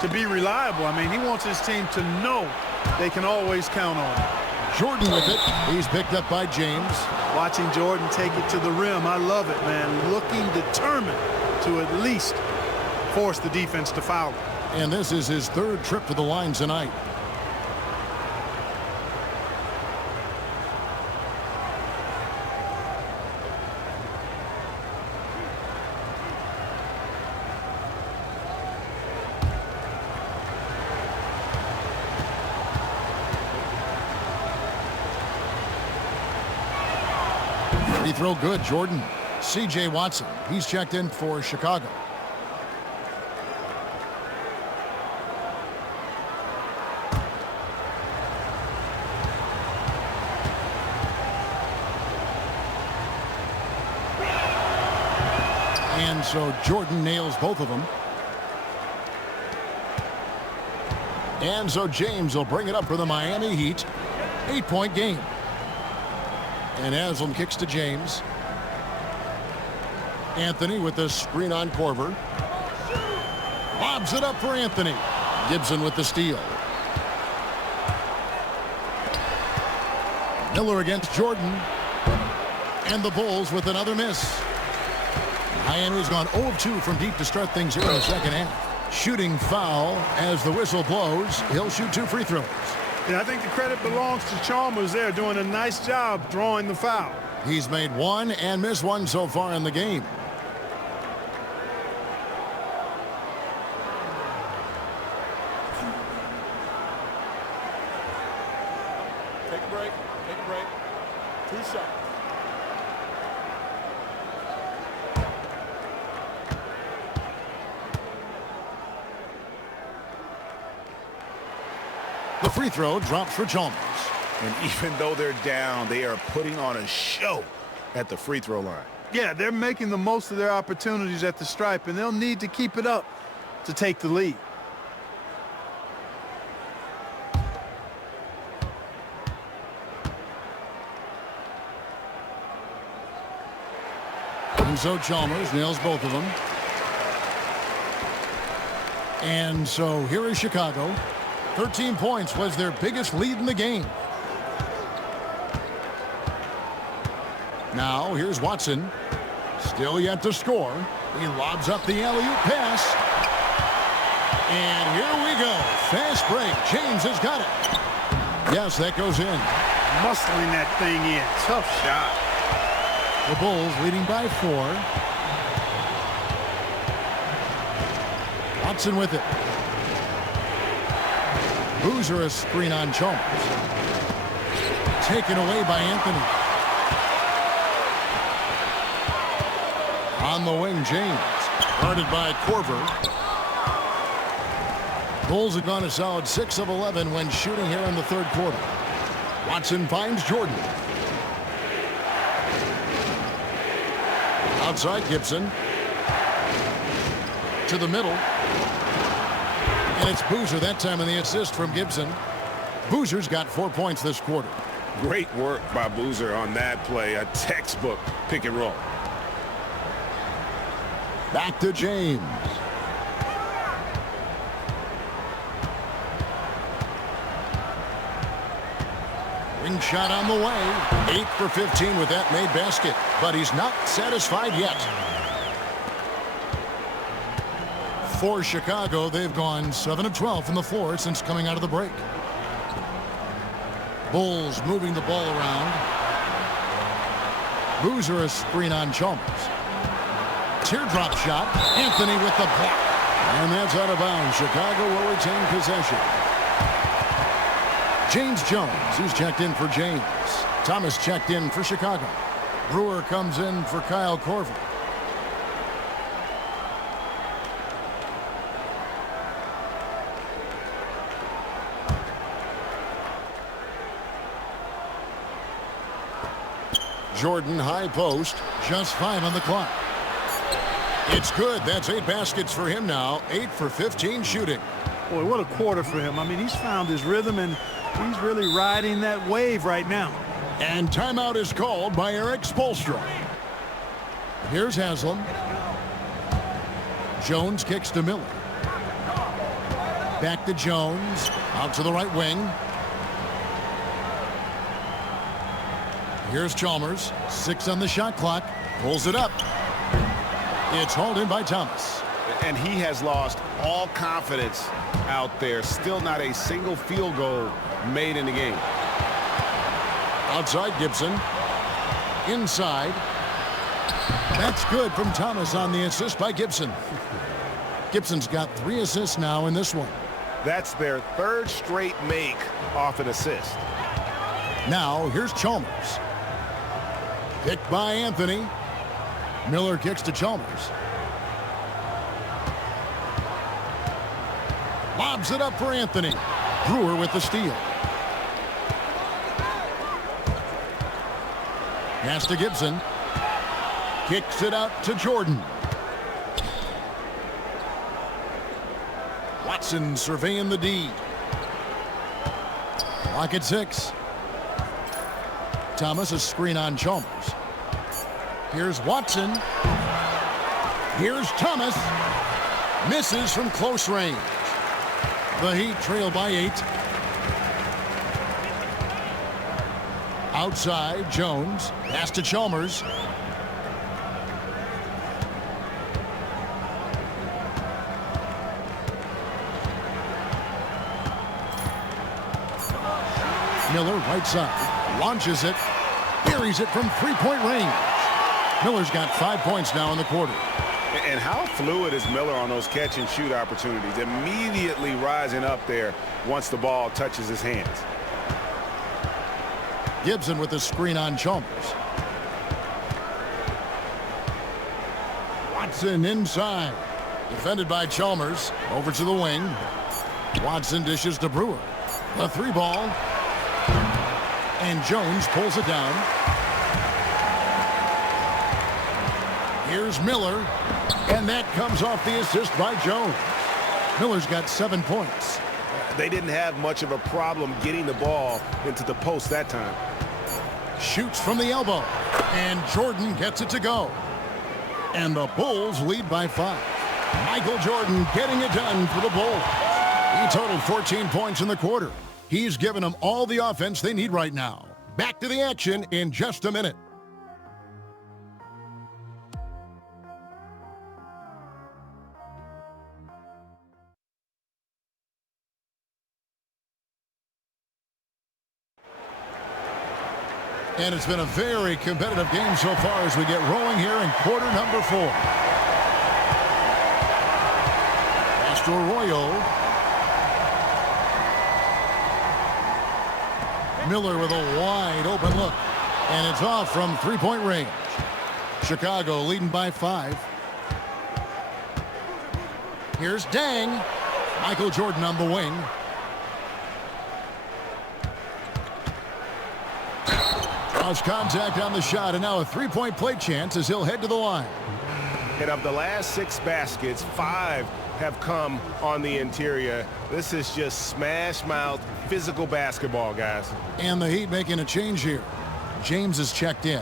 to be reliable. I mean, he wants his team to know they can always count on him. Jordan with it. He's picked up by James. Watching Jordan take it to the rim, I love it, man. Looking determined to at least force the defense to foul him. And this is his third trip to the line tonight. Free throw good, Jordan. C.J. Watson, he's checked in for Chicago. And so Jordan nails both of them. And so James will bring it up for the Miami Heat. 8-point game. And Haslam kicks to James. Anthony with the screen on Korver. Lobs it up for Anthony. Gibson with the steal. Miller against Jordan. And the Bulls with another miss. Miami's gone 0 of 2 from deep to start things here in the second half. Shooting foul as the whistle blows. He'll shoot 2 free throws. Yeah, I think the credit belongs to Chalmers there, doing a nice job drawing the foul. He's made 1 and missed 1 so far in the game. Take a break. Take a break. 2 shots. The free throw drops for Chalmers. And even though they're down, they are putting on a show at the free throw line. Yeah, they're making the most of their opportunities at the stripe, and they'll need to keep it up to take the lead. And so Chalmers nails both of them. And so here is Chicago. 13 points was their biggest lead in the game. Now here's Watson. Still yet to score. He lobs up the alley-oop pass. And here we go. Fast break. James has got it. Yes, that goes in. Muscling that thing in. Tough shot. The Bulls leading by 4. Watson with it. Boozer a screen on Chalmers. Taken away by Anthony. On the wing, James. Guarded by Korver. Bulls have gone a solid 6 of 11 when shooting here in the third quarter. Watson finds Jordan. Outside Gibson. To the middle. And it's Boozer that time in the assist from Gibson. Boozer's got 4 points this quarter. Great work by Boozer on that play. A textbook pick and roll. Back to James. Ring shot on the way. 8 for 15 with that made basket. But he's not satisfied yet. For Chicago, they've gone 7 of 12 from the floor since coming out of the break. Bulls moving the ball around. Boozer a screen on Chalmers. Teardrop shot. Anthony with the block. And that's out of bounds. Chicago will retain possession. James Jones, who's checked in for James. Thomas checked in for Chicago. Brewer comes in for Kyle Korver. Jordan high post, just 5 on the clock. It's good. That's 8 baskets for him now. 8 for 15 shooting. Boy, what a quarter for him. I mean, he's found his rhythm, and he's really riding that wave right now. And timeout is called by Eric Spoelstra. Here's Haslam. Jones kicks to Miller. Back to Jones. Out to the right wing. Here's Chalmers. 6 on the shot clock. Pulls it up. It's hauled in by Thomas. And he has lost all confidence out there. Still not a single field goal made in the game. Outside Gibson. Inside. That's good from Thomas on the assist by Gibson. Gibson's got 3 assists now in this one. That's their 3rd straight make off an assist. Now here's Chalmers. Picked by Anthony. Miller kicks to Chalmers. Lobs it up for Anthony. Brewer with the steal. Pass to Gibson. Kicks it out to Jordan. Watson surveying the D. Clock at 6. Thomas a screen on Chalmers. Here's Watson. Here's Thomas. Misses from close range. The Heat trail by 8. Outside, Jones. Pass to Chalmers. Miller, right side. Launches it. Buries it from 3-point range. Miller's got 5 points now in the quarter. And how fluid is Miller on those catch-and-shoot opportunities? Immediately rising up there once the ball touches his hands. Gibson with the screen on Chalmers. Watson inside. Defended by Chalmers. Over to the wing. Watson dishes to Brewer. The 3-ball. And Jones pulls it down. Here's Miller. And that comes off the assist by Jones. Miller's got 7 points. They didn't have much of a problem getting the ball into the post that time. Shoots from the elbow. And Jordan gets it to go. And the Bulls lead by 5. Michael Jordan getting it done for the Bulls. He totaled 14 points in the quarter. He's given them all the offense they need right now. Back to the action in just a minute. And it's been a very competitive game so far as we get rolling here in quarter number 4. Pass to Arroyo. Miller with a wide open look. And it's off from 3-point range. Chicago leading by 5. Here's Dang. Michael Jordan on the wing. Draws contact on the shot, and now a 3-point play chance as he'll head to the line. And of the last 6 baskets, 5 have come on the interior. This is just smash mouth physical basketball, guys. And the Heat making a change here. James is checked in.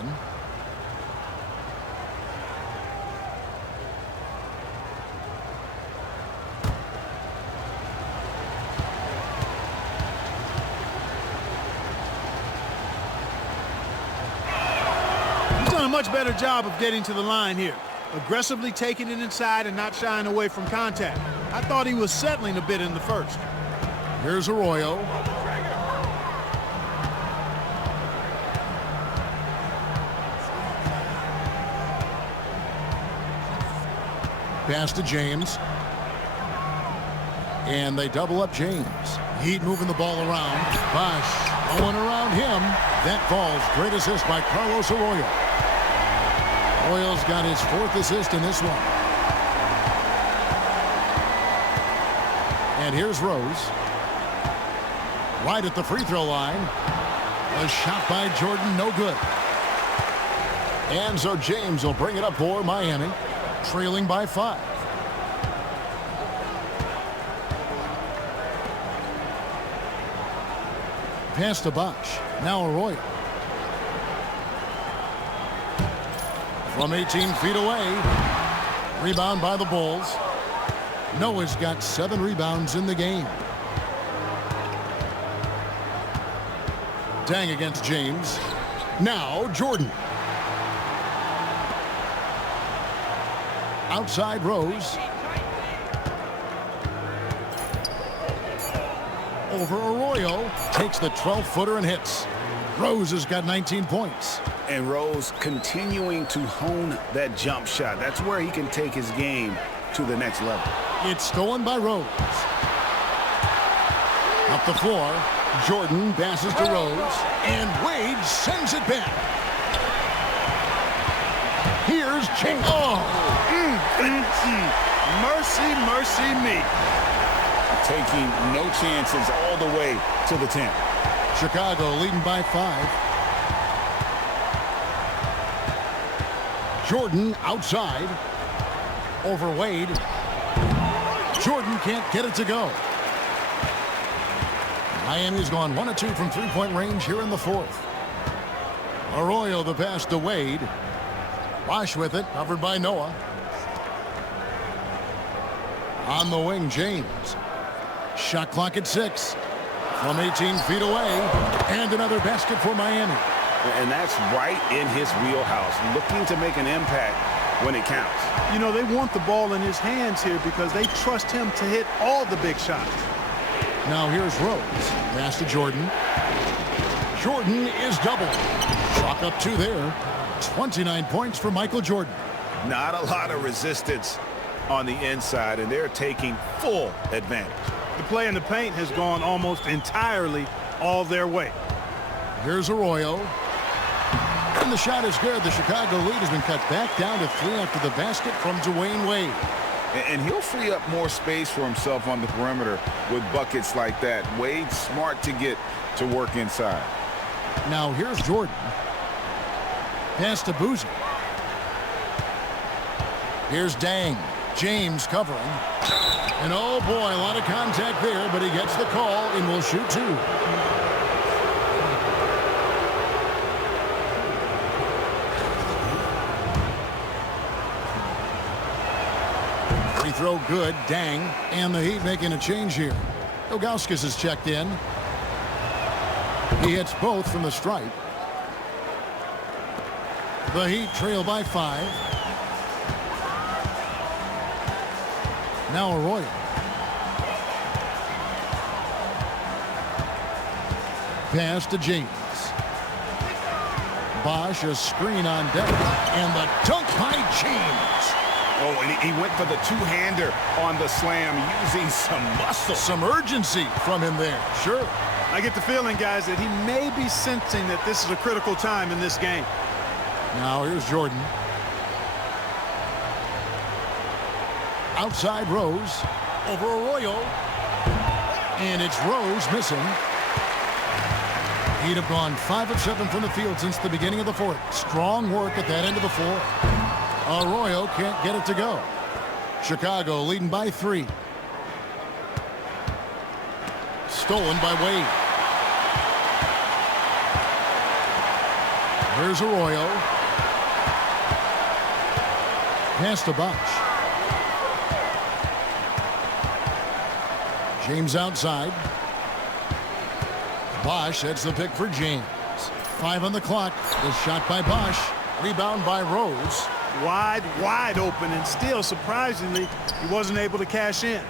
He's done a much better job of getting to the line here. Aggressively taking it inside and not shying away from contact. I thought he was settling a bit in the first. Here's Arroyo. Pass to James. And they double up James. Heat moving the ball around. Bosh going around him. That falls. Great assist by Carlos Arroyo. Arroyo's got his 4th assist in this one. And here's Rose. Right at the free throw line. A shot by Jordan, no good. And so James will bring it up for Miami, trailing by 5. Pass to Bosh. Now Arroyo. From 18 feet away. Rebound by the Bulls. Noah's got 7 rebounds in the game. Dang against James. Now Jordan. Outside Rose. Over Arroyo. Takes the 12-footer and hits. Rose has got 19 points. And Rose continuing to hone that jump shot. That's where he can take his game to the next level. It's stolen by Rose. Up the floor. Jordan passes to Rose. And Wade sends it back. Here's Ching. Oh! Mercy, mercy me. Taking no chances all the way to the 10. Chicago leading by 5. Jordan outside. Over Wade. Jordan can't get it to go. Miami's gone 1 of 2 from three-point range here in the fourth. Arroyo the pass to Wade. Bosh with it, covered by Noah. On the wing, James. Shot clock at 6. From 18 feet away. And another basket for Miami. And that's right in his wheelhouse, looking to make an impact when it counts. You know, they want the ball in his hands here because they trust him to hit all the big shots. Now here's Rose. Pass to Jordan. Jordan is doubled. Chalk up 2 there. 29 points for Michael Jordan. Not a lot of resistance on the inside, and they're taking full advantage. The play in the paint has gone almost entirely all their way. Here's Arroyo. And the shot is good. The Chicago lead has been cut back down to 3 after the basket from Dwayne Wade. And he'll free up more space for himself on the perimeter with buckets like that. Wade's smart to get to work inside. Now here's Jordan. Pass to Boozer. Here's Dang. James covering. And oh boy, a lot of contact there, but he gets the call and will shoot 2. Free throw good, Dang. And the Heat making a change here. Ilgauskas is checked in. He hits both from the stripe. The Heat trail by 5. Now Arroyo. Pass to James. Bosh, a screen on deck. And the dunk by James. Oh, and he went for the two-hander on the slam, using some muscle. Some urgency from him there. Sure. I get the feeling, guys, that he may be sensing that this is a critical time in this game. Now here's Jordan. Outside Rose. Over Arroyo. And it's Rose missing. He'd have gone 5 of 7 from the field since the beginning of the fourth. Strong work at that end of the floor. Arroyo can't get it to go. Chicago leading by 3. Stolen by Wade. Here's Arroyo. Pass to Bosh. James outside. Bosh sets the pick for James. 5 on the clock. The shot by Bosh. Rebound by Rose. Wide open, and still, surprisingly, he wasn't able to cash in.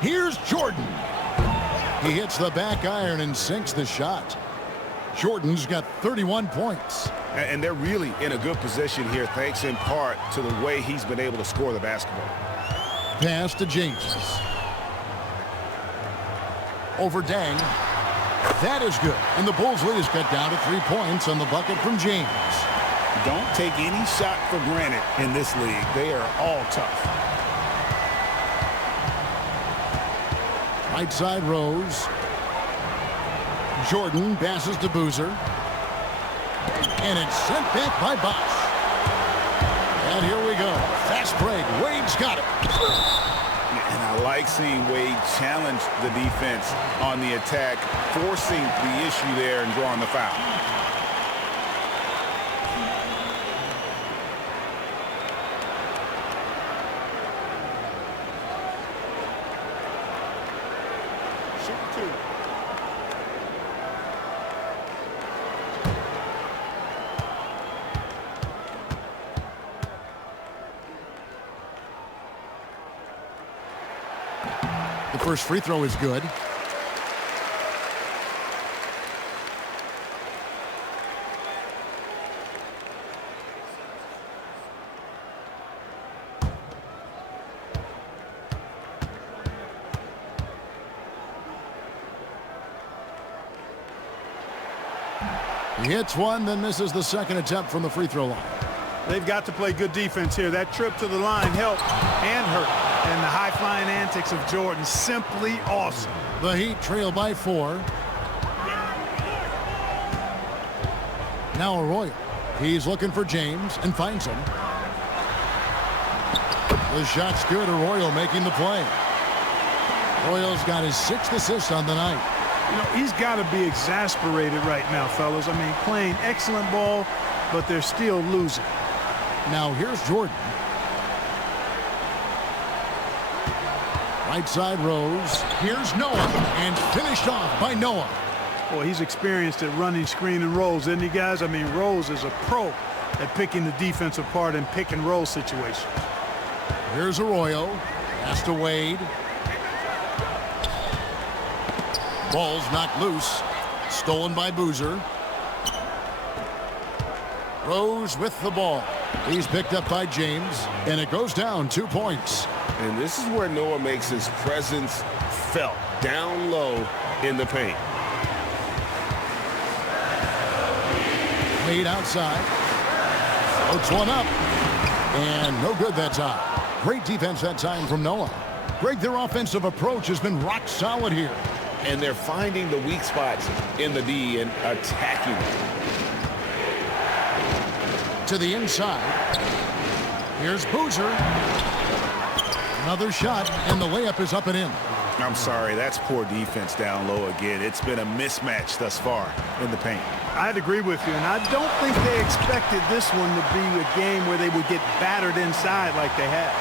Here's Jordan. He hits the back iron and sinks the shot. Jordan's got 31 points. And they're really in a good position here, thanks in part to the way he's been able to score the basketball. Pass to James. Over Dang. That is good. And the Bulls lead is cut down to 3 points on the bucket from James. Don't take any shot for granted in this league. They are all tough. Right side Rose. Jordan passes to Boozer. And it's sent back by Bosh. And here we go. Fast break. Wade's got it. And I like seeing Wade challenge the defense on the attack, forcing the issue there and drawing the foul. The first free throw is good. He hits one, then misses the second attempt from the free throw line. They've got to play good defense here. That trip to the line helped and hurt. And the high-flying antics of Jordan, simply awesome. The Heat trail by 4. Now Arroyo. He's looking for James and finds him. The shot's good. Arroyo making the play. Arroyo's got his 6th assist on the night. You know, he's got to be exasperated right now, fellas. I mean, playing excellent ball, but they're still losing. Now here's Jordan. Right side Rose. Here's Noah, and finished off by Noah. Boy, he's experienced at running screen and rolls, isn't he, guys? I mean, Rose is a pro at picking the defense apart in pick and roll situations. Here's Arroyo. Pass to Wade. Ball's knocked loose. Stolen by Boozer. Rose with the ball. He's picked up by James, and it goes down 2 points. And this is where Noah makes his presence felt, down low in the paint. Wade outside. Floats one up. And no good that time. Great defense that time from Noah. Greg, their offensive approach has been rock solid here. And they're finding the weak spots in the D and attacking them. To the inside. Here's Boozer. Another shot, and the layup is up and in. I'm sorry, that's poor defense down low again. It's been a mismatch thus far in the paint. I'd agree with you, and I don't think they expected this one to be a game where they would get battered inside like they have.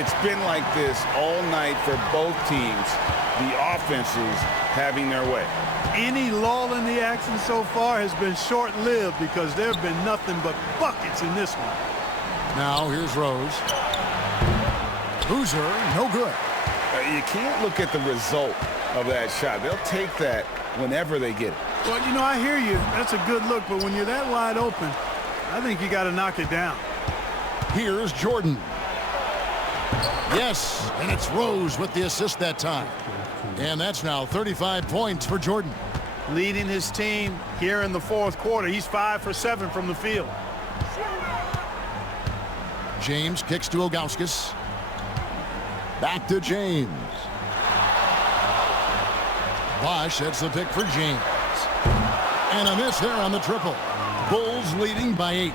It's been like this all night for both teams. The offenses having their way. Any lull in the action so far has been short-lived because there have been nothing but buckets in this one. Now here's Rose. Boozer, no good. You can't look at the result of that shot. They'll take that whenever they get it. Well, you know, I hear you. That's a good look, but when you're that wide open, I think you got to knock it down. Here's Jordan. Yes, and it's Rose with the assist that time. And that's now 35 points for Jordan. Leading his team here in the fourth quarter. He's 5 for 7 from the field. James kicks to Ilgauskas. Back to James. Bosch sets the pick for James. And a miss there on the triple. Bulls leading by 8.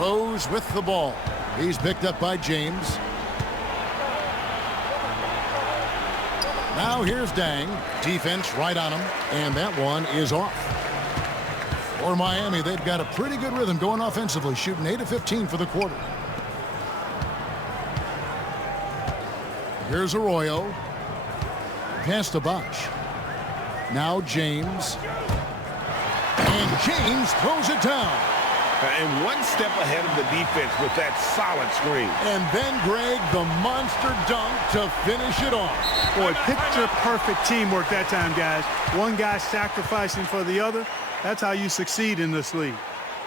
Rose with the ball. He's picked up by James. Now here's Dang. Defense right on him. And that one is off. For Miami, they've got a pretty good rhythm going offensively, shooting 8 of 15 for the quarter. Here's Arroyo. Pass to Bosch. Now James. And James throws it down. And one step ahead of the defense with that solid screen. And then, Greg, the monster dunk to finish it off. Boy, picture-perfect teamwork that time, guys. One guy sacrificing for the other. That's how you succeed in this league.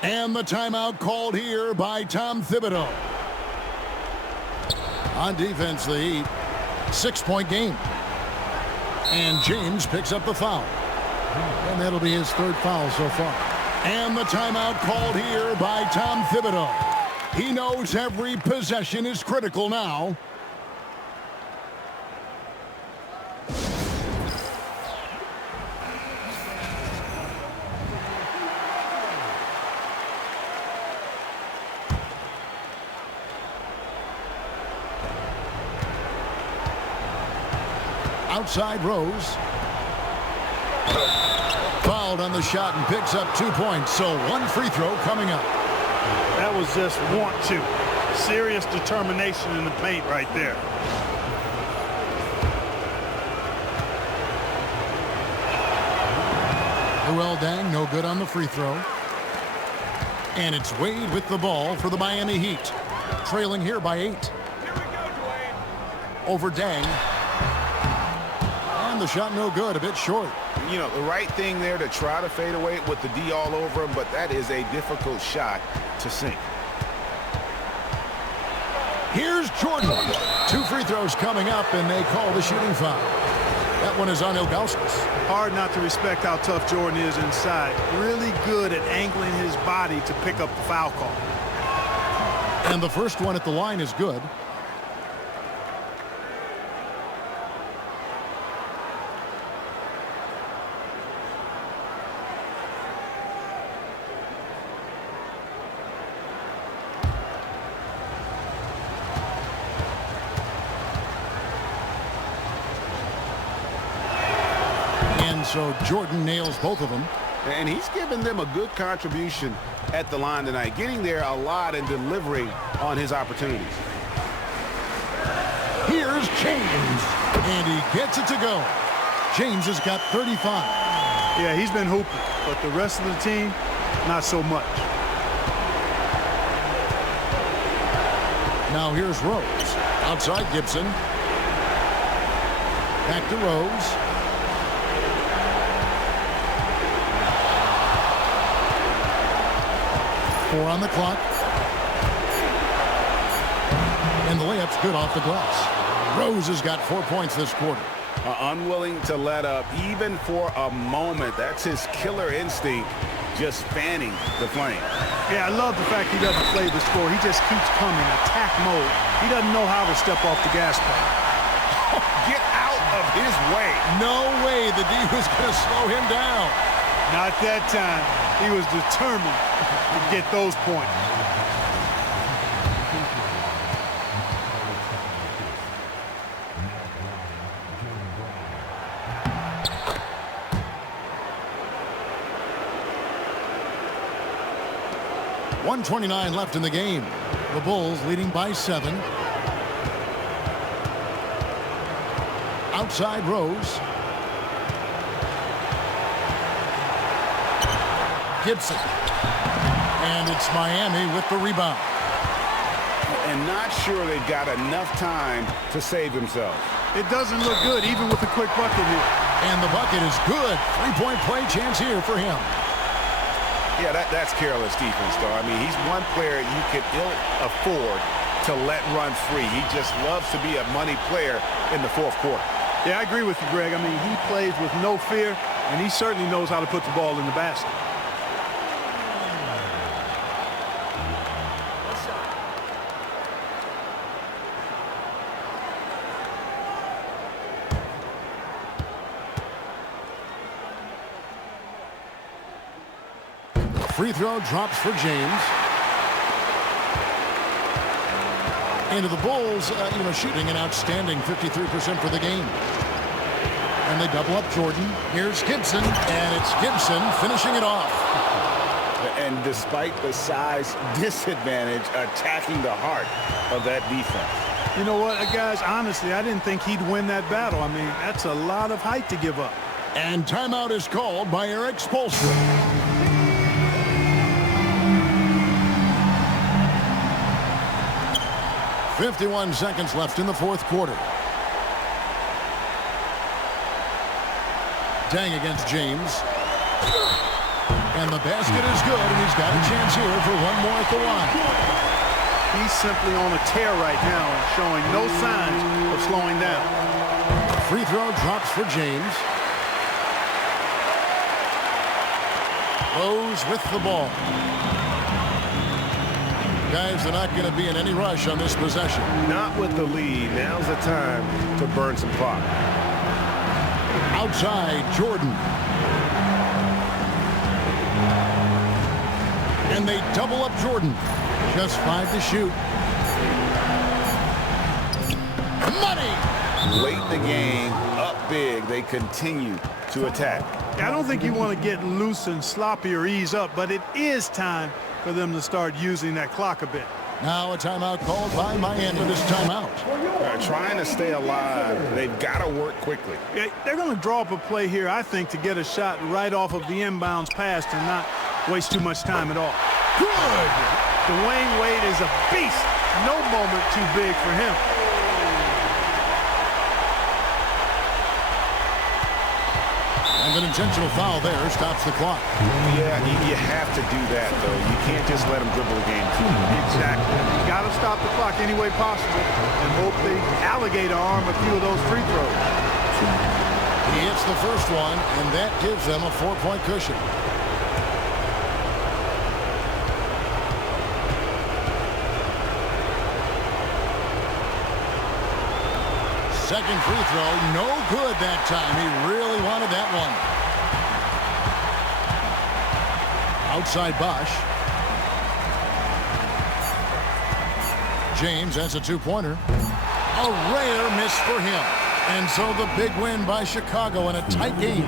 And the timeout called here by Tom Thibodeau. On defense, the Heat. 6-point game. And James picks up the foul. And that'll be his 3rd foul so far. And the timeout called here by Tom Thibodeau. He knows every possession is critical now. Outside Rose. Fouled on the shot and picks up 2 points. So one free throw coming up. That was just want to. Serious determination in the paint right there. Well, Dang, no good on the free throw. And it's Wade with the ball for the Miami Heat. Trailing here by 8. Here we go, Dwayne. Over Dang. And the shot no good, a bit short. You know, the right thing there to try to fade away with the D all over him, but that is a difficult shot to sink. Here's Jordan. 2 free throws coming up, and they call the shooting foul. That one is on Ilgauskas. Hard not to respect how tough Jordan is inside. Really good at angling his body to pick up the foul call. And the first one at the line is good. So Jordan nails both of them. And he's given them a good contribution at the line tonight, getting there a lot and delivering on his opportunities. Here's James, and he gets it to go. James has got 35. Yeah, he's been hooping, but the rest of the team, not so much. Now here's Rose. Outside Gibson. Back to Rose. Four on the clock. And the layup's good off the glass. Rose has got 4 points this quarter. Unwilling to let up even for a moment. That's his killer instinct, just fanning the flame. Yeah, I love the fact he doesn't play the score. He just keeps coming, attack mode. He doesn't know how to step off the gas pedal. Get out of his way. No way the D was going to slow him down. Not that time. He was determined to get those points. .129 left in the game. The Bulls leading by 7. Outside Rose. Gibson. And it's Miami with the rebound. And not sure they've got enough time to save themselves. It doesn't look good, even with the quick bucket here. And the bucket is good. 3-point play chance here for him. Yeah, that's careless defense, though. I mean, he's one player you can ill afford to let run free. He just loves to be a money player in the fourth quarter. Yeah, I agree with you, Greg. I mean, he plays with no fear, and he certainly knows how to put the ball in the basket. Free throw drops for James. Into the Bulls, shooting an outstanding 53% for the game. And they double up Jordan. Here's Gibson, and it's Gibson finishing it off. And despite the size disadvantage, attacking the heart of that defense. You know what, guys, honestly, I didn't think he'd win that battle. I mean, that's a lot of height to give up. And timeout is called by Eric Spoelstra. 51 seconds left in the fourth quarter. Dang against James. And the basket is good, and he's got a chance here for one more at the line. He's simply on a tear right now and showing no signs of slowing down. Free throw drops for James. Rose with the ball. Guys, they're not going to be in any rush on this possession. Not with the lead. Now's the time to burn some clock. Outside, Jordan. And they double up Jordan. Just 5 to shoot. Money! Late in the game, up big, they continue to attack. I don't think you want to get loose and sloppy or ease up, but it is time for them to start using that clock a bit. Now a timeout called by Miami. This timeout. Trying to stay alive. They've got to work quickly. Yeah, they're going to draw up a play here, I think, to get a shot right off of the inbounds pass and not waste too much time at all. Good! Dwayne Wade is a beast. No moment too big for him. And an intentional foul there stops the clock. Yeah, you have to do that, though. You can't just let them dribble the game. Exactly. You got to stop the clock any way possible and hope they alligator arm a few of those free throws. He hits the first one, and that gives them a 4-point cushion. Second free throw, no good that time. He really wanted that one. Outside Bosch. James, that's a two-pointer. A rare miss for him. And so the big win by Chicago in a tight game.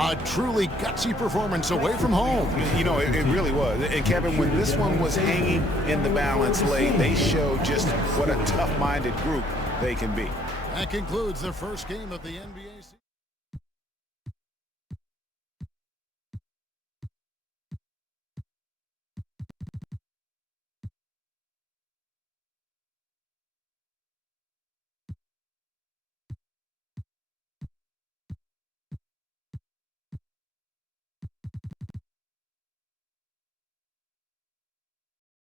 A truly gutsy performance away from home. You know, it really was. And Kevin, when this one was hanging in the balance late, they showed just what a tough-minded group they can be. That concludes the first game of the NBA season.